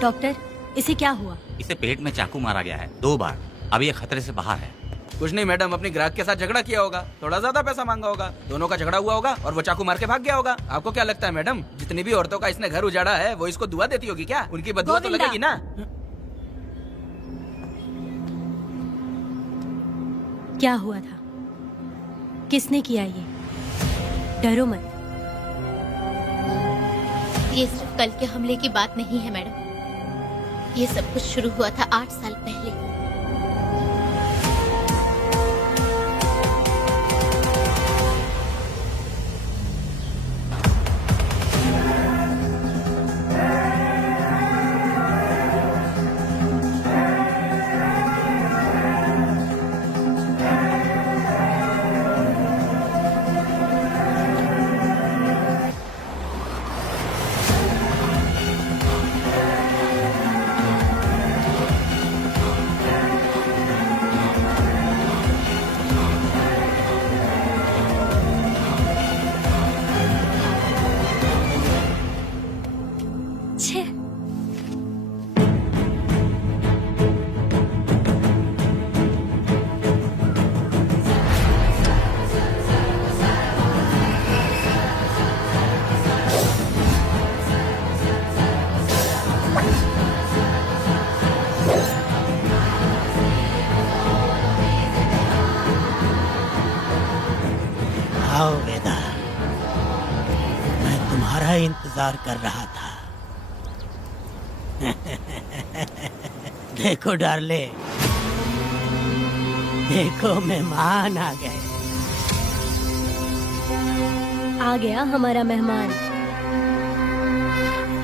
डॉक्टर, इसे क्या हुआ? इसे पेट में चाकू मारा गया है 2 बार। अब ये खतरे से बाहर है। कुछ नहीं मैडम, अपने ग्राहक के साथ झगड़ा किया होगा, थोड़ा ज्यादा पैसा मांगा होगा, दोनों का झगड़ा हुआ होगा और वो चाकू मार के भाग गया होगा। आपको क्या लगता है मैडम, जितनी भी औरतों का इसने घर उजाड़ा है वो इसको दुआ देती होगी क्या? उनकी बदुआ तो लगेगी ना। क्या हुआ था? किसने किया ये? डरो मत। ये सिर्फ कल के हमले की बात नहीं है मैडम, ये सब कुछ शुरू हुआ था 8 साल पहले। आओ वेदा, का इंतजार कर रहा था। देखो डार्ले, देखो मेहमान आ गए। आ गया हमारा मेहमान।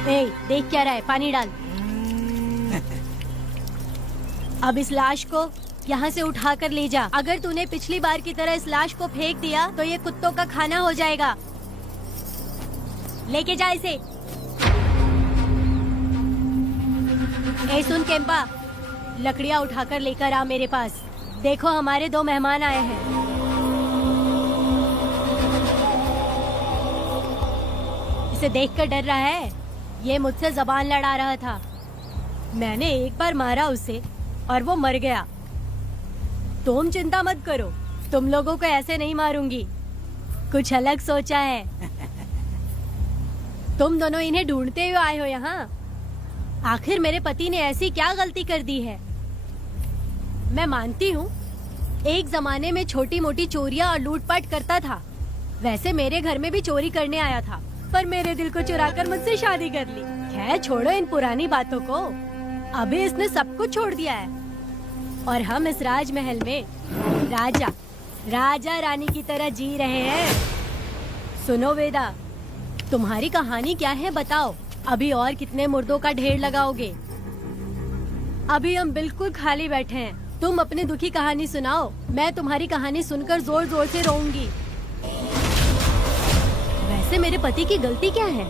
ए, देख क्या रहा है, पानी डाल। अब इस लाश को यहाँ से उठा कर ले जा। अगर तूने पिछली बार की तरह इस लाश को फेंक दिया तो ये कुत्तों का खाना हो जाएगा। लेके जा इसे। ए सुन केम्पा, लकड़ियाँ उठाकर लेकर आ मेरे पास। देखो हमारे 2 मेहमान आए हैं। इसे देखकर डर रहा है? ये मुझसे जबान लड़ा रहा था। मैंने एक बार मारा उसे और वो मर गया। तुम चिंता मत करो, तुम लोगों को ऐसे नहीं मारूंगी। कुछ अलग सोचा है। तुम दोनों इन्हें ढूंढते हुए आए हो यहाँ। आखिर मेरे पति ने ऐसी क्या गलती कर दी है? मैं मानती हूँ एक जमाने में छोटी मोटी चोरियाँ और लूटपाट करता था। वैसे मेरे घर में भी चोरी करने आया था, पर मेरे दिल को चुराकर मुझसे शादी कर ली। खैर छोड़ो इन पुरानी बातों को। अभी इसने सब कुछ छोड़ दिया है और हम इस राजमहल में राजा रानी की तरह जी रहे हैं। सुनो वेदा, तुम्हारी कहानी क्या है बताओ। अभी और कितने मुर्दों का ढेर लगाओगे? अभी हम बिल्कुल खाली बैठे हैं। तुम अपनी दुखी कहानी सुनाओ, मैं तुम्हारी कहानी सुनकर जोर जोर से रोऊंगी। वैसे मेरे पति की गलती क्या है?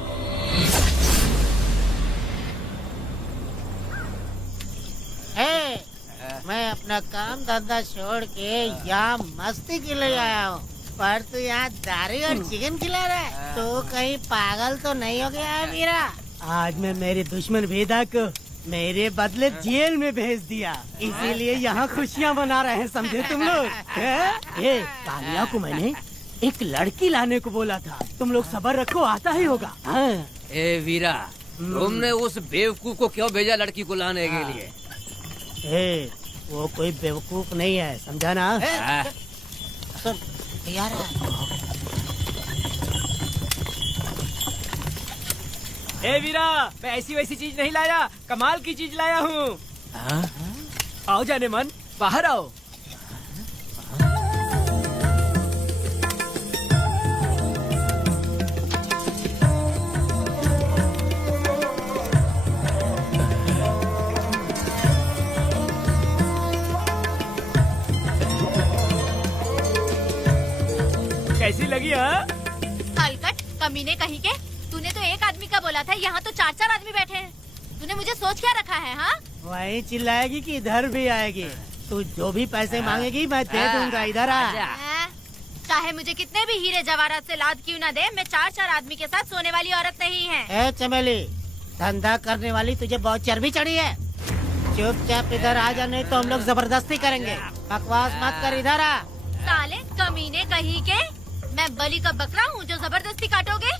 मैं अपना काम धंधा छोड़ के यहाँ मस्ती के लिए आया हूँ, पर तू यहाँ दारू और चिकन खिला रहा है। तो कहीं पागल तो नहीं हो गया है मीरा? आज मैं मेरे दुश्मन वेदा को मेरे बदले जेल में भेज दिया, इसीलिए यहाँ खुशियाँ मना रहे हैं, समझे तुम लोग? ए, कालिया को मैंने एक लड़की लाने को बोला था, तुम लोग सब्र रखो, आता ही होगा। ए वीरा, तुमने उस बेवकूफ को क्यों भेजा लड़की को लाने के लिए? ए, वो कोई बेवकूफ नहीं है, समझा ना? सुन यार, ए वीरा, मैं ऐसी वैसी चीज नहीं लाया, कमाल की चीज लाया हूँ। आओ जाने मन, बाहर आओ। कैसी लगी? हाँ हलकट कमीने कहीं के, तूने तो एक आदमी का बोला था, यहाँ तो 4-4 आदमी बैठे हैं। तूने मुझे सोच क्या रखा है? हाँ, वही चिल्लाएगी कि इधर भी आएगी? तू जो भी पैसे मांगेगी मैं दे दूंगा, इधर आ। चाहे मुझे कितने भी हीरे जवाहरात से लाद क्यों न दे, मैं 4-4 आदमी के साथ सोने वाली औरत नहीं है। ए चमेली, धंधा करने वाली तुझे बहुत चर्बी चढ़ी है। चुपचाप इधर आ जा, नहीं तो हम लोग जबरदस्ती करेंगे। बकवास मत कर, इधर आ। साले कमीने कहीं के, मैं बलि का बकरा हूँ जो जबरदस्ती काटोगे?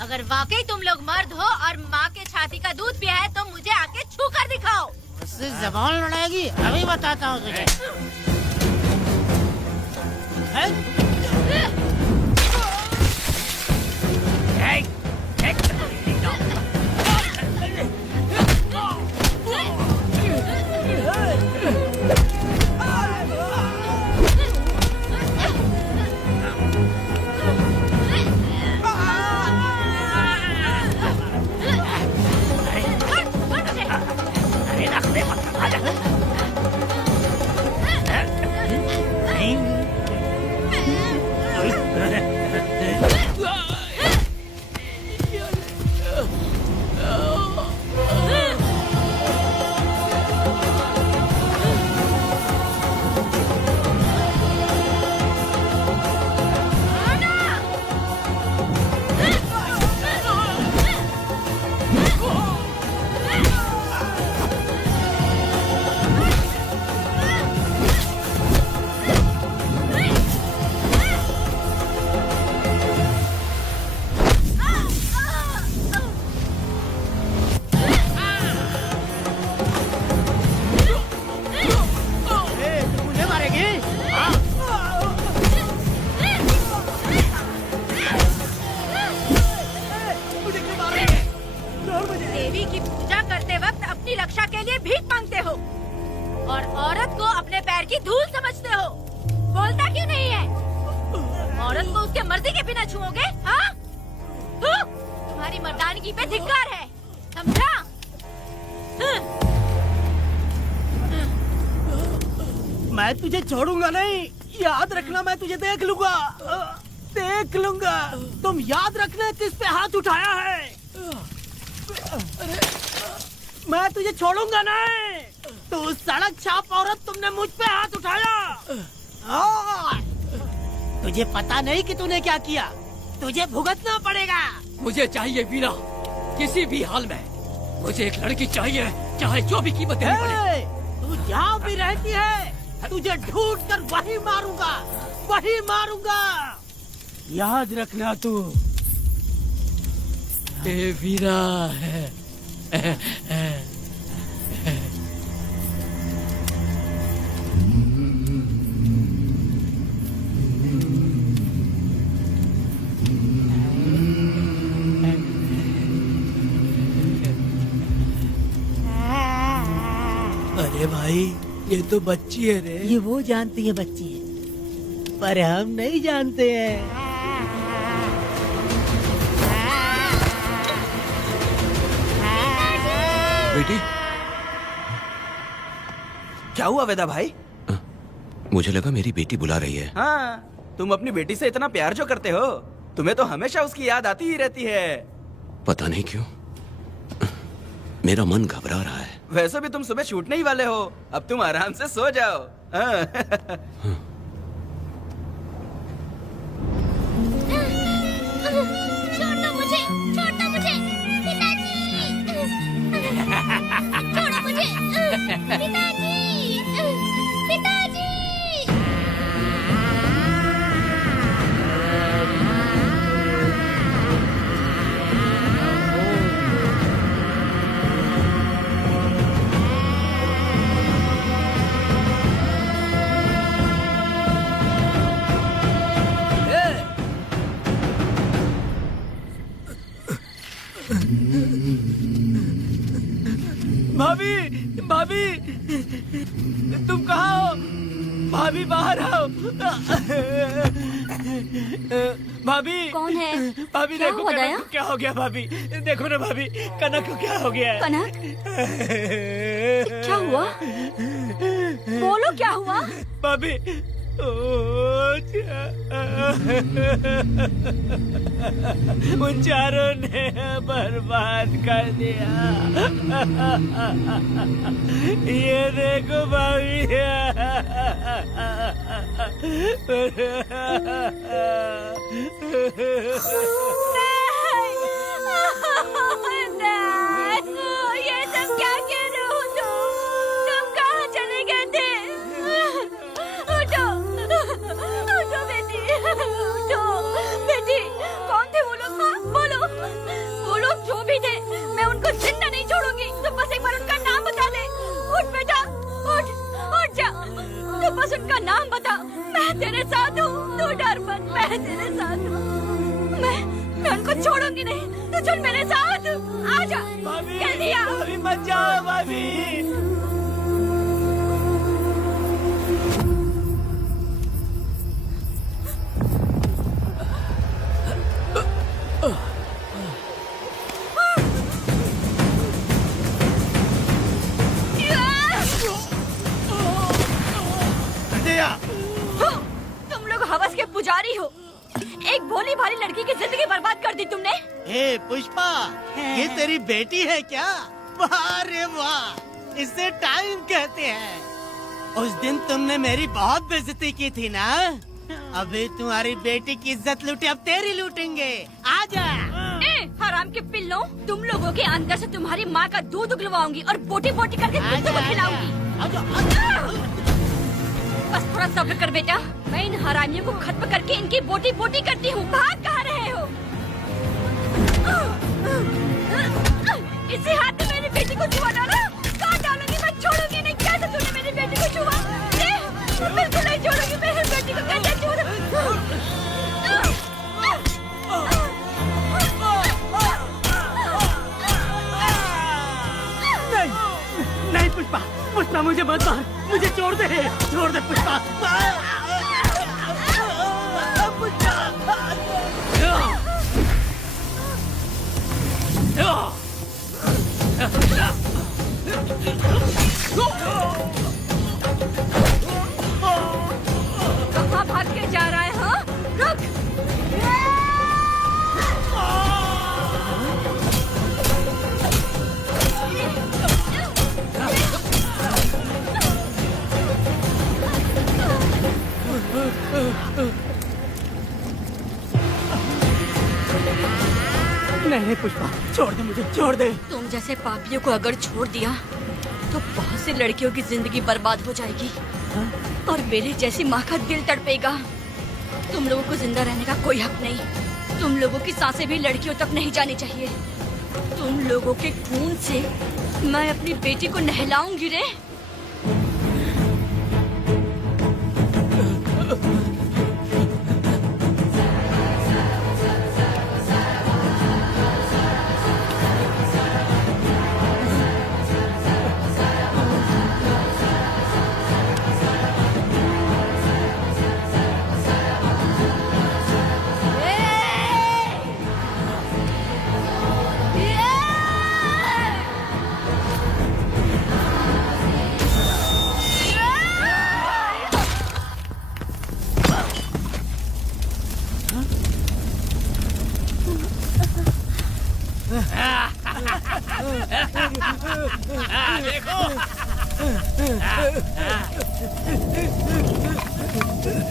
अगर वाकई तुम लोग मर्द हो और माँ के छाती का दूध पिया है तो मुझे आके छू कर दिखाओ। उससे जबान लड़ाएगी, अभी बताता हूँ तुझे। और औरत को अपने पैर की धूल समझते हो। बोलता क्यों नहीं है? औरत को उसके मर्जी के बिना छुओगे? हाँ? तुम्हारी मर्दानगी पे धिक्कार है, समझा? मैं तुझे छोड़ूंगा नहीं, याद रखना। मैं तुझे देख लूंगा, देख लूंगा। तुम याद रखना किस पे हाथ उठाया है। मैं तुझे छोड़ूंगा नहीं। तू सड़क छाप औरत, तुमने मुझ पे हाथ उठाया। तुझे पता नहीं कि तूने क्या किया। तुझे भुगतना पड़ेगा। मुझे चाहिए वीरा, किसी भी हाल में मुझे एक लड़की चाहिए, चाहे जो भी कीमत देनी पड़े। तू जहाँ भी रहती है, तुझे ढूंढ कर वही मारूंगा, वही मारूंगा। याद रखना तू। ए वीरा है। अरे भाई, ये तो बच्ची है रे। ये वो जानती है बच्ची है, पर हम नहीं जानते हैं। बेटी, क्या हुआ वेदा भाई? मुझे लगा मेरी बेटी बुला रही है। हाँ, तुम अपनी बेटी से इतना प्यार जो करते हो, तुम्हें तो हमेशा उसकी याद आती ही रहती है। पता नहीं क्यों मेरा मन घबरा रहा है। वैसे भी तुम सुबह छूटने ही वाले हो, अब तुम आराम से सो जाओ। हाँ। छोड़ दो मुझे, छोड़ दो मुझे, पिताजी। छोड़ो मुझे, पिताजी, पिताजी। भाभी, भाभी, तुम कहाँ हो? भाभी बाहर आओ। भाभी, कौन है? भाभी क्या देखो हुआ कनक दया? को क्या हो गया। भाभी देखो ना, भाभी कनक को क्या हो गया है। कनक, क्या हुआ? बोलो क्या हुआ? भाभी, उन चारों ने बर्बाद कर दिया। ये देखो भाभी। ये सब क्या कह रहे हो तुम कहाँ चले गए थे? उठो, उठो बेटी, उठो बेटी। कौन थे वो लोग? बोलो, वो लोग जो भी थे, मैं उनको जिंदा नहीं छोड़ूंगी। तुम बस एक बार उनका नाम बता दे। उठ बेटा, उठ, उठ जा। तू बस उनका नाम बता, मैं तेरे साथ हूँ। तू डर मत, मैं तेरे साथ हूँ। मैं उनको छोड़ूंगी नहीं। तू चल मेरे साथ, आजा जल्दी आ। भाभी मत जाओ भाभी। तुम लोग हवस के पुजारी हो। एक भोली भाली लड़की की जिंदगी बर्बाद कर दी तुमने। ए पुष्पा, ये तेरी बेटी है क्या? वाह रे वाह, इसे टाइम कहते हैं। उस दिन तुमने मेरी बहुत बेइज्जती की थी ना। अभी तुम्हारी बेटी की इज्जत लूटी, अब तेरी लूटेंगे। आजा। हराम के पिल्लों, तुम लोगों के अंदर से तुम्हारी माँ का दूध उगलवाऊंगी और बोटी बोटी करके कुत्तों को खिलाऊंगी। बस थोड़ा सब्र कर बेटा, मैं इन हरामियों को खत्म करके इनकी बोटी बोटी करती हूँ। भाग कहाँ रहे हो? इसी हाथ में मेरी बेटी को छुआ डाला। कहाँ डालूंगी, मैं छोड़ूंगी नहीं। कैसे तूने मेरी बेटी को छुआ? बिल्कुल नहीं छोड़ूंगी मेरी बेटी को। कैसे छोड़? नहीं पुष्पा, पुष्पा मुझे मत मार, मुझे छोड़ दे पुष्पा। कहाँ भाग के जा रहा है? हाँ, रुक। नहीं पुष्पा, छोड़ दे मुझे, छोड़ दे। तुम जैसे पापियों को अगर छोड़ दिया तो बहुत सी लड़कियों की जिंदगी बर्बाद हो जाएगी और मेरे जैसी माँ का दिल तड़पेगा। तुम लोगों को जिंदा रहने का कोई हक नहीं। तुम लोगों की सांसें भी लड़कियों तक नहीं जानी चाहिए। तुम लोगों के खून से मैं अपनी बेटी को नहलाऊंगी रे।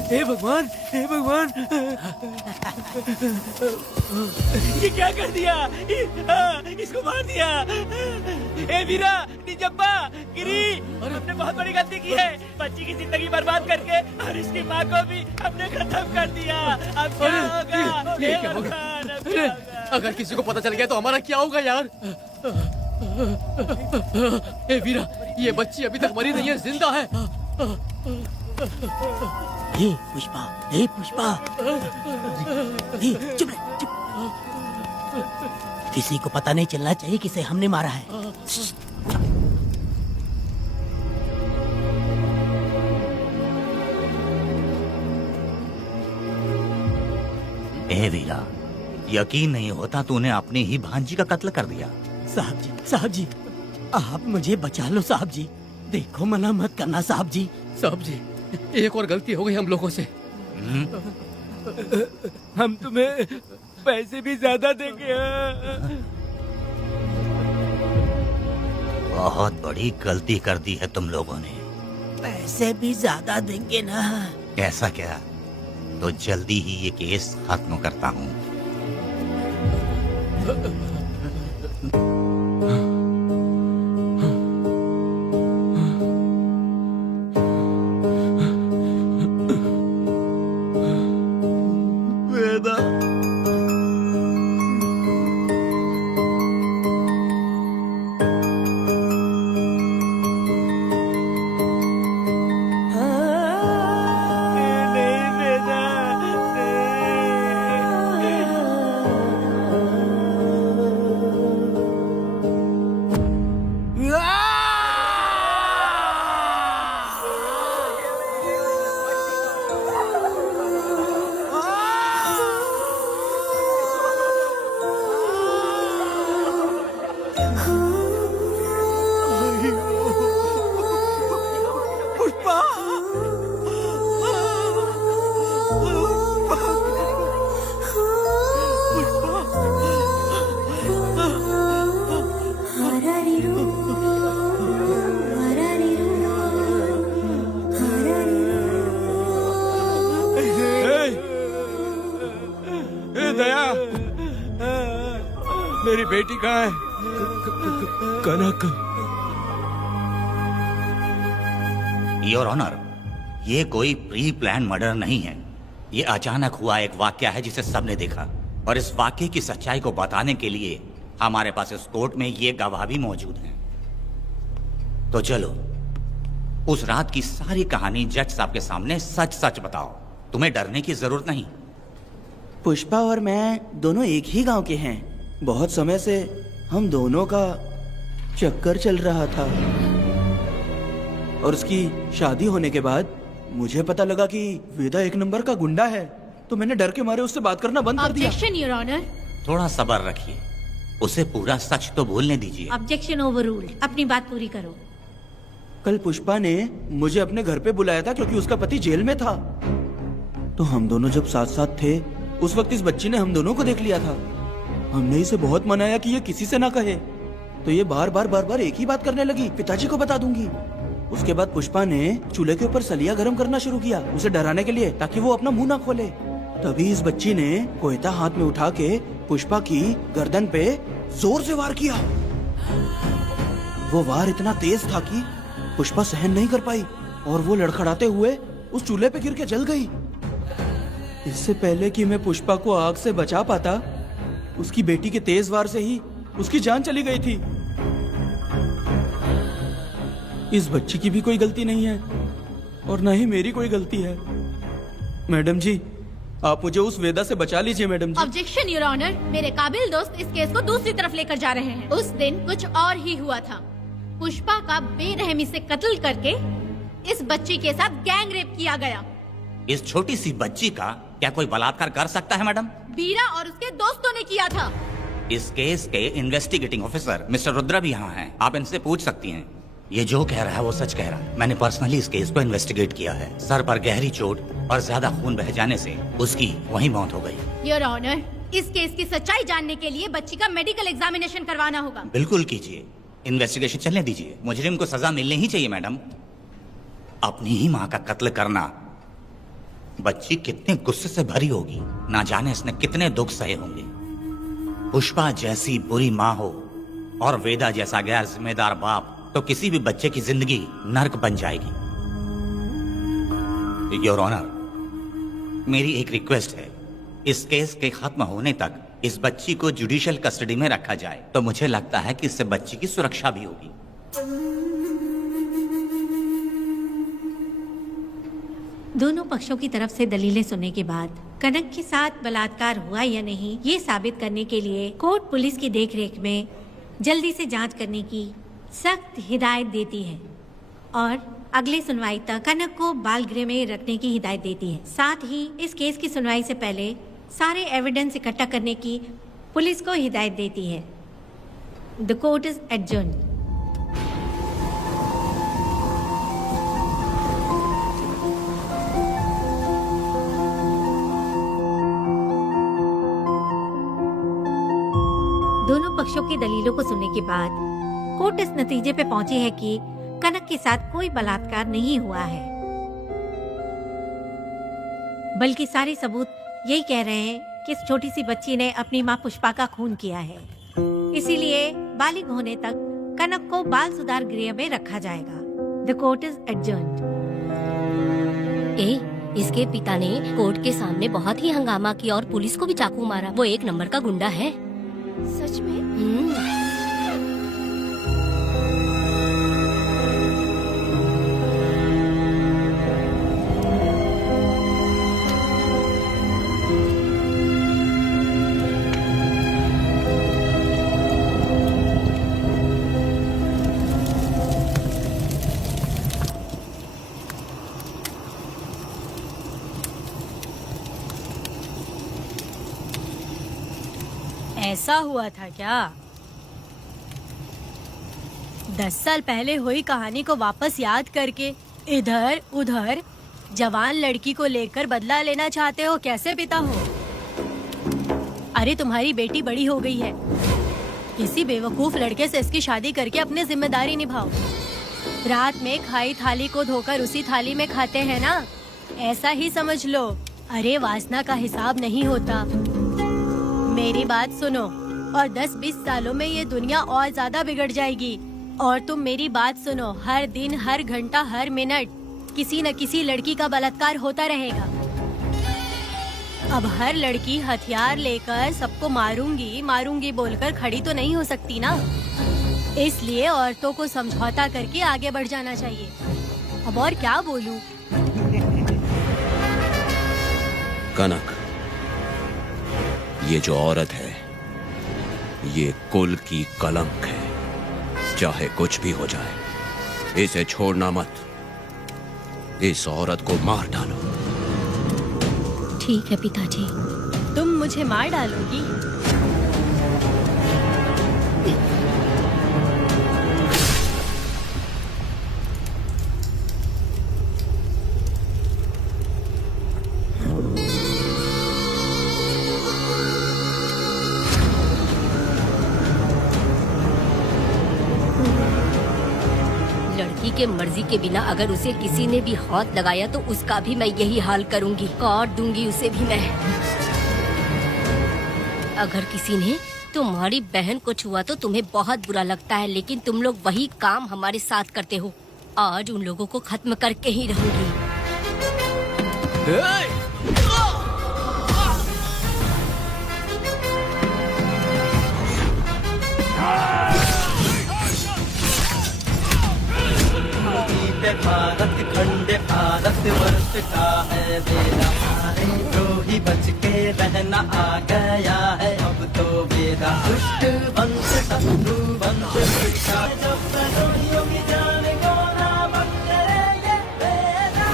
हे भगवान, हे भगवान, ये क्या कर दिया? इसको मार दिया। हे वीरा, निजब्बा, गिरी, हमने बहुत बड़ी गलती की है। बच्ची की जिंदगी बर्बाद करके और इसकी माँ को भी हमने खत्म कर दिया। अब क्या होगा? ये क्या होगा? अगर किसी को पता चल गया तो हमारा क्या होगा यार? ए वीरा, ये बच्ची अभी तक मरी नहीं है, जिंदा है। हे पुष्पा, हे पुष्पा, चुप रह, चुप। किसी को पता नहीं चलना चाहिए किसे हमने मारा है। ए वीरा, यकीन नहीं होता तूने अपनी ही भांजी का कत्ल कर दिया। साहब जी, आप मुझे बचा लो साहब जी। देखो मना मत करना साहब जी। साहब जी, एक और गलती हो गई हम लोगों से। हम तुम्हें पैसे भी ज्यादा देंगे। बहुत बड़ी गलती कर दी है तुम लोगों ने। पैसे भी ज्यादा देंगे ना? ऐसा क्या? तो जल्दी ही ये केस खत्म करता हूँ। मेरी बेटी कहाँ है? कनक। योर ऑनर, ये कोई प्री प्लान मर्डर नहीं है। ये अचानक हुआ एक वाकया है जिसे सबने देखा, और इस वाकये की सच्चाई को बताने के लिए हमारे पास इस कोर्ट में ये गवाह भी मौजूद हैं। तो चलो उस रात की सारी कहानी जज साहब के सामने सच सच बताओ। तुम्हें डरने की जरूरत नहीं। पुष्पा और मैं दोनों एक ही गांव के हैं। बहुत समय से हम दोनों का चक्कर चल रहा था। और उसकी शादी होने के बाद मुझे पता लगा कि वेदा एक नंबर का गुंडा है, तो मैंने डर के मारे उससे बात करना बंद कर दिया। Objection your honour. थोड़ा सब्र रखिए, उसे पूरा सच तो बोलने दीजिए। Objection overruled. अपनी बात पूरी करो। कल पुष्पा ने मुझे अपने घर पे बुलाया था क्योंकि उसका पति जेल में था। तो हम दोनों जब साथ साथ थे उस वक्त इस बच्ची ने हम दोनों को देख लिया था। हमने इसे बहुत मनाया कि ये किसी से ना कहे, तो ये बार बार एक ही बात करने लगी, पिताजी को बता दूंगी। उसके बाद पुष्पा ने चूल्हे के ऊपर सलिया गर्म करना शुरू किया उसे डराने के लिए, ताकि वो अपना मुंह ना खोले। तभी इस बच्ची ने कोयता हाथ में उठा के पुष्पा की गर्दन पे जोर से वार किया। वो वार इतना तेज था कि पुष्पा सहन नहीं कर पाई और वो लड़खड़ाते हुए उस चूल्हे पे गिर के जल गई। इससे पहले कि मैं पुष्पा को आग से बचा पाता, उसकी बेटी के तेज वार से ही उसकी जान चली गई थी। इस बच्ची की भी कोई गलती नहीं है और न ही मेरी कोई गलती है। मैडम जी, आप मुझे उस वेदा से बचा लीजिए madam ji. Objection your honour. मेरे काबिल दोस्त इस केस को दूसरी तरफ लेकर जा रहे हैं। उस दिन कुछ और ही हुआ था। पुष्पा का बेरहमी से कत्ल करके इस बच्ची के साथ गैंग रेप किया गया। इस छोटी सी बच्ची का क्या कोई बलात्कार कर सकता है मैडम? बीरा और उसके दोस्तों ने किया था। इस केस के इन्वेस्टिगेटिंग ऑफिसर मिस्टर रुद्रा भी यहाँ हैं। आप इनसे पूछ सकती हैं। ये जो कह रहा है वो सच कह रहा है। मैंने पर्सनली इस केस को इन्वेस्टिगेट किया है। सर पर गहरी चोट और ज्यादा खून बह जाने से उसकी वहीं मौत हो गई। योर ऑनर, इस केस की सच्चाई जानने के लिए बच्ची का मेडिकल एग्जामिनेशन करवाना होगा। बिल्कुल कीजिए, इन्वेस्टिगेशन चलने दीजिए। मुजरिम को सजा मिलनी ही चाहिए मैडम। अपनी ही माँ का कत्ल करना, बच्ची कितने गुस्से से भरी होगी, ना जाने इसने कितने दुख सहे होंगे। पुष्पा जैसी बुरी माँ हो और वेदा जैसा गैर जिम्मेदार बाप, तो किसी भी बच्चे की जिंदगी नर्क बन जाएगी। योर ऑनर, मेरी एक रिक्वेस्ट है, इस केस के खत्म होने तक इस बच्ची को जुडिशियल कस्टडी में रखा जाए, तो मुझे लगता है कि इससे बच्ची की सुरक्षा भी होगी। दोनों पक्षों की तरफ से दलीलें सुनने के बाद कनक के साथ बलात्कार हुआ या नहीं, ये साबित करने के लिए कोर्ट पुलिस की देखरेख में जल्दी से जांच करने की सख्त हिदायत देती है और अगली सुनवाई तक कनक को बाल गृह में रखने की हिदायत देती है। साथ ही इस केस की सुनवाई से पहले सारे एविडेंस इकट्ठा करने की पुलिस को हिदायत देती है। The court is adjourned. दोनों पक्षों की दलीलों को सुनने के बाद कोर्ट इस नतीजे पे पहुंची है कि कनक के साथ कोई बलात्कार नहीं हुआ है, बल्कि सारे सबूत यही कह रहे हैं कि इस छोटी सी बच्ची ने अपनी मां पुष्पा का खून किया है। इसीलिए बालिग होने तक कनक को बाल सुधार गृह में रखा जाएगा। The court is adjourned. इसके पिता ने कोर्ट के सामने बहुत ही हंगामा किया और पुलिस को भी चाकू मारा। वो एक नंबर का गुंडा है। सच में? ऐसा हुआ था क्या? 10 साल पहले हुई कहानी को वापस याद करके इधर उधर जवान लड़की को लेकर बदला लेना चाहते हो? कैसे पिता हो? अरे तुम्हारी बेटी बड़ी हो गई है, किसी बेवकूफ लड़के से इसकी शादी करके अपनी जिम्मेदारी निभाओ। रात में खाई थाली को धोकर उसी थाली में खाते हैं ना, ऐसा ही समझ लो। अरे वासना का हिसाब नहीं होता। मेरी बात सुनो, और 10-20 सालों में ये दुनिया और ज्यादा बिगड़ जाएगी। और तुम मेरी बात सुनो, हर दिन, हर घंटा, हर मिनट किसी न किसी लड़की का बलात्कार होता रहेगा। अब हर लड़की हथियार लेकर सबको मारूंगी मारूंगी बोलकर खड़ी तो नहीं हो सकती ना। इसलिए औरतों को समझौता करके आगे बढ़ जाना चाहिए। अब और क्या बोलूं? कनक, ये जो औरत है ये कुल की कलंक है। चाहे कुछ भी हो जाए, इसे छोड़ना मत। इस औरत को मार डालो। ठीक है पिताजी। तुम मुझे मार डालोगी? लड़की के मर्जी के बिना अगर उसे किसी ने भी हाथ लगाया तो उसका भी मैं यही हाल करूंगी, काट दूंगी उसे भी मैं। अगर किसी ने तुम्हारी बहन को छुआ तो तुम्हें बहुत बुरा लगता है, लेकिन तुम लोग वही काम हमारे साथ करते हो। आज उन लोगों को खत्म करके ही रहूंगी। भारत खंड भारत वर्ष का है बेड़ा, सारे द्रोही बच के रहना आ गया है अब तो बेड़ा। दुष्ट वंश शत्रु वंश शिक्षा जब द्रोहियों की जान को ना बख्शे ये बेड़ा।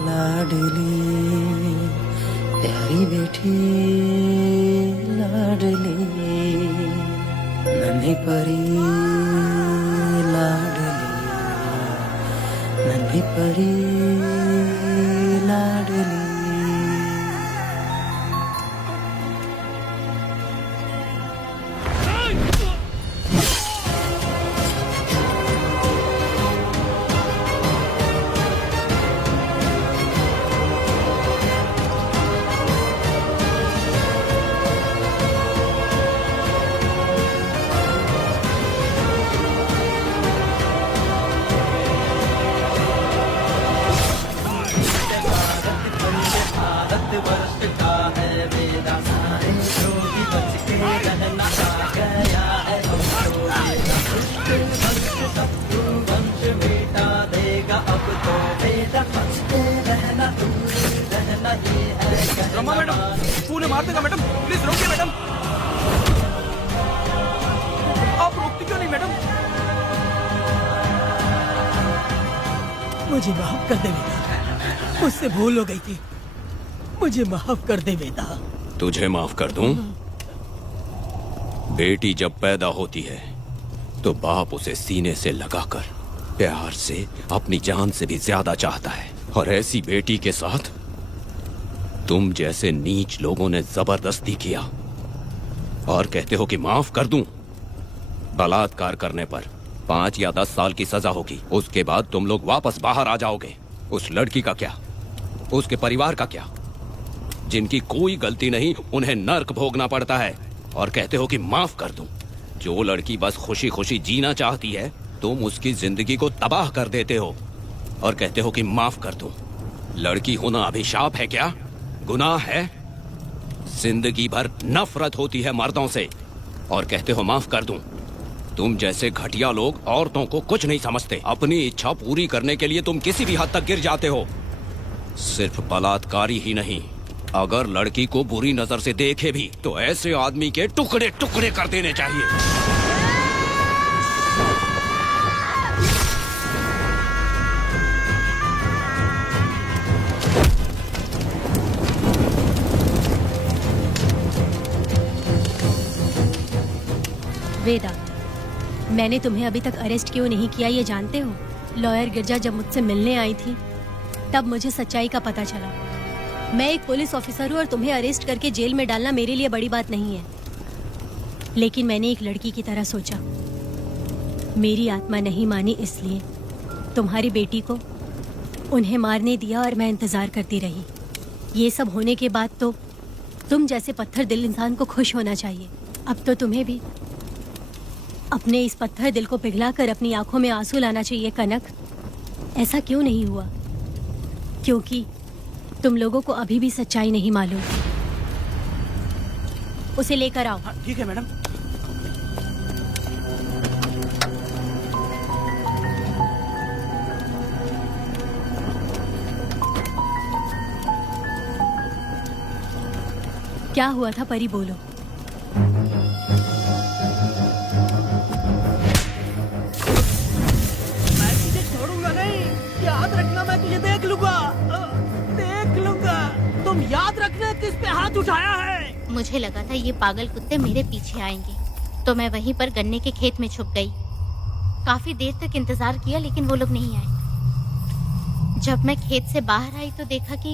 लाडली प्यारी बेटी लाडली नन्ही परी लाडली नन्ही परी लाडली। रमा मैडम, तूने मार देगा मैडम, प्लीज रोकिए मैडम। आप रोकती क्यों नहीं मैडम? मुझे माफ कर दे वेदा, मुझसे भूल हो गई थी, मुझे माफ कर दे वेदा। तुझे माफ कर दूं? बेटी जब पैदा होती है तो बाप उसे सीने से लगाकर प्यार से अपनी जान से भी ज्यादा चाहता है, और ऐसी बेटी के साथ तुम जैसे नीच लोगों ने जबरदस्ती किया और कहते हो कि माफ कर दूं। बलात्कार करने पर 5 या 10 साल की सजा होगी, उसके बाद तुम लोग वापस बाहर आ जाओगे। उस लड़की का क्या, उसके परिवार का क्या? जिनकी कोई गलती नहीं उन्हें नर्क भोगना पड़ता है, और कहते हो कि माफ कर दूं। जो लड़की बस खुशी खुशी जीना चाहती है तुम उसकी जिंदगी को तबाह कर देते हो और कहते हो कि माफ कर दूं। लड़की होना अभिशाप है क्या, गुनाह है? जिंदगी भर नफरत होती है मर्दों से और कहते हो माफ कर दूं। तुम जैसे घटिया लोग औरतों को कुछ नहीं समझते। अपनी इच्छा पूरी करने के लिए तुम किसी भी हद तक गिर जाते हो। सिर्फ बलात्कारी ही नहीं, अगर लड़की को बुरी नजर से देखे भी तो ऐसे आदमी के टुकड़े टुकड़े कर देने चाहिए। वेदा, मैंने तुम्हें अभी तक अरेस्ट क्यों नहीं किया ये जानते हो? लॉयर गिरजा जब मुझसे मिलने आई थी तब मुझे सच्चाई का पता चला। मैं एक पुलिस ऑफिसर हूँ और तुम्हें अरेस्ट करके जेल में डालना मेरे लिए बड़ी बात नहीं है, लेकिन मैंने एक लड़की की तरह सोचा। मेरी आत्मा नहीं मानी, इसलिए तुम्हारी बेटी को उन्हें मारने दिया और मैं इंतजार करती रही। ये सब होने के बाद तो तुम जैसे पत्थर दिल इंसान को खुश होना चाहिए। अब तो तुम्हें भी अपने इस पत्थर दिल को पिघलाकर अपनी आंखों में आंसू लाना चाहिए कनक। ऐसा क्यों नहीं हुआ? क्योंकि तुम लोगों को अभी भी सच्चाई नहीं मालूम। उसे लेकर आओ। ठीक है मैडम। क्या हुआ था परी, बोलो। मैं तुझे छोड़ूंगा नहीं, याद रखना, मैं तुझे देख लूंगा, देख लूंगा। तुम याद रखना किस पे हाथ उठाया है। मुझे लगा था ये पागल कुत्ते मेरे पीछे आएंगे, तो मैं वहीं पर गन्ने के खेत में छुप गई। काफी देर तक इंतजार किया लेकिन वो लोग नहीं आए। जब मैं खेत से बाहर आई तो देखा कि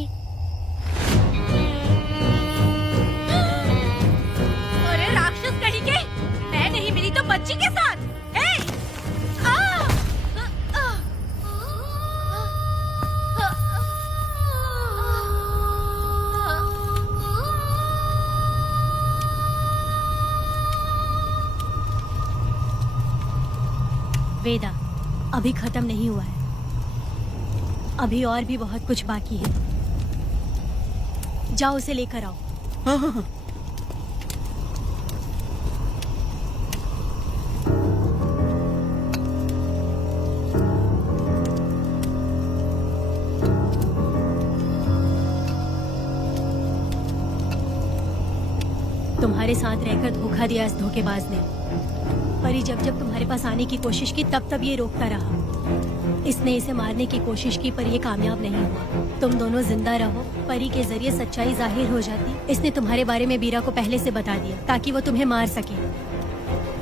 अरे राक्षस कहीं के, मैं नहीं मिली तो बच्ची के साथ। वेदा, अभी खत्म नहीं हुआ है। अभी और भी बहुत कुछ बाकी है। जाओ उसे लेकर आओ। हाँ हाँ हाँ। तुम्हारे साथ रहकर धोखा दिया इस धोखेबाज ने। परी जब जब तुम्हारे पास आने की कोशिश की तब तब ये रोकता रहा। इसने इसे मारने की कोशिश की पर ये कामयाब नहीं हुआ। तुम दोनों जिंदा रहो, परी के जरिए सच्चाई जाहिर हो जाती। इसने तुम्हारे बारे में बीरा को पहले से बता दिया ताकि वो तुम्हें मार सके।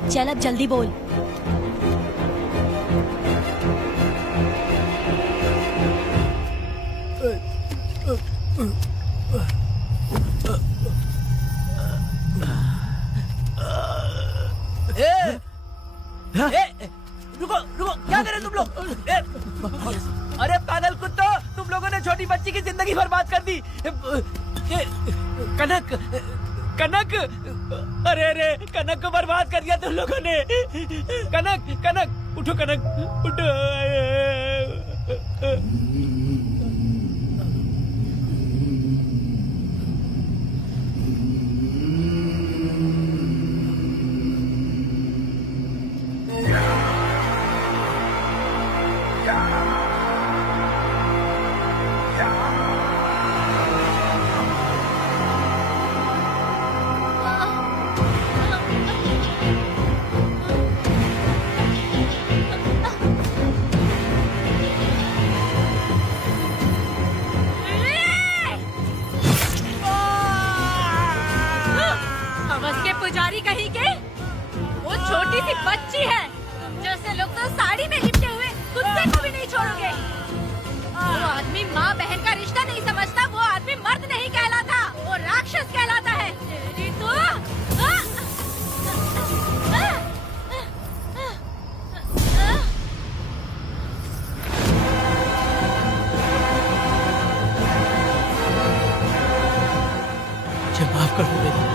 चल अब जल्दी बोल। रुको रुको, क्या करे तुम लोग? अरे पागल कुत्तो, तुम लोगों ने छोटी बच्ची की जिंदगी बर्बाद कर दी। कनक, कनक, अरे अरे कनक को बर्बाद कर दिया तुम लोगों ने। कनक, कनक उठो, कनक उठो। पुजारी कहीं के, वो छोटी सी बच्ची है। जैसे लोग तो साड़ी में लिपटे हुए कुत्ते को भी नहीं छोड़ोगे। वो आदमी माँ बहन का रिश्ता नहीं समझता, वो आदमी मर्द नहीं कहलाता, वो राक्षस कहलाता है। तेरी तो माफ कर दो बेटा।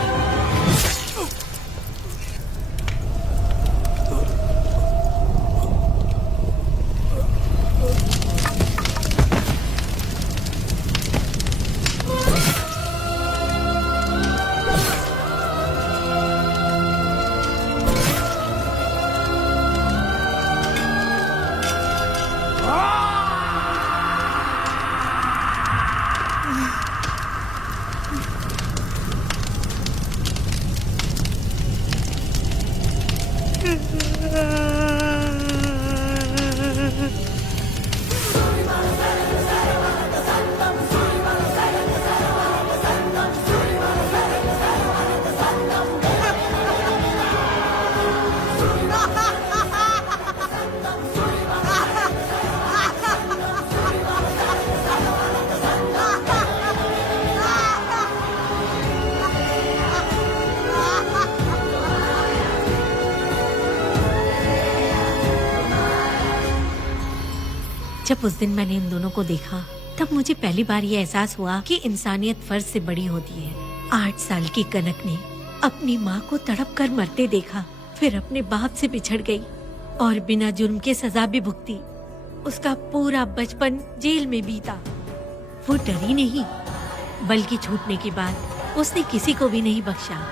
जब उस दिन मैंने इन दोनों को देखा तब मुझे पहली बार ये एहसास हुआ कि इंसानियत फर्ज से बड़ी होती है। 8 साल की कनक ने अपनी माँ को तड़प कर मरते देखा, फिर अपने बाप से बिछड़ गई और बिना जुर्म के सजा भी भुगती। उसका पूरा बचपन जेल में बीता। वो डरी नहीं, बल्कि छूटने के बाद उसने किसी को भी नहीं बख्शा।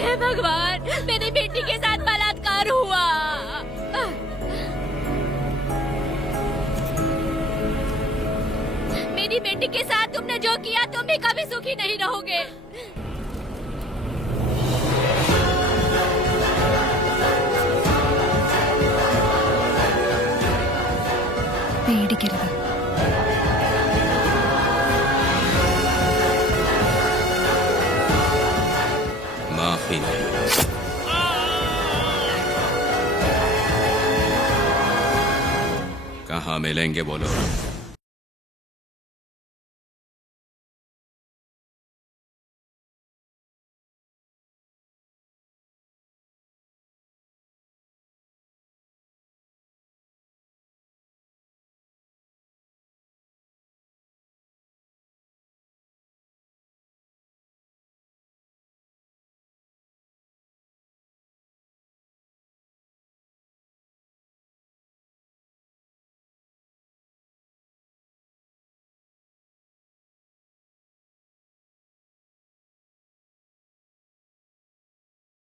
हे भगवान, मेरी बेटी के साथ बलात्कार हुआ। मेरी बेटी के साथ तुमने जो किया, तुम भी कभी सुखी नहीं रहोगे। पेड़ गिर गया। माफी नहीं। कहाँ मिलेंगे बोलो।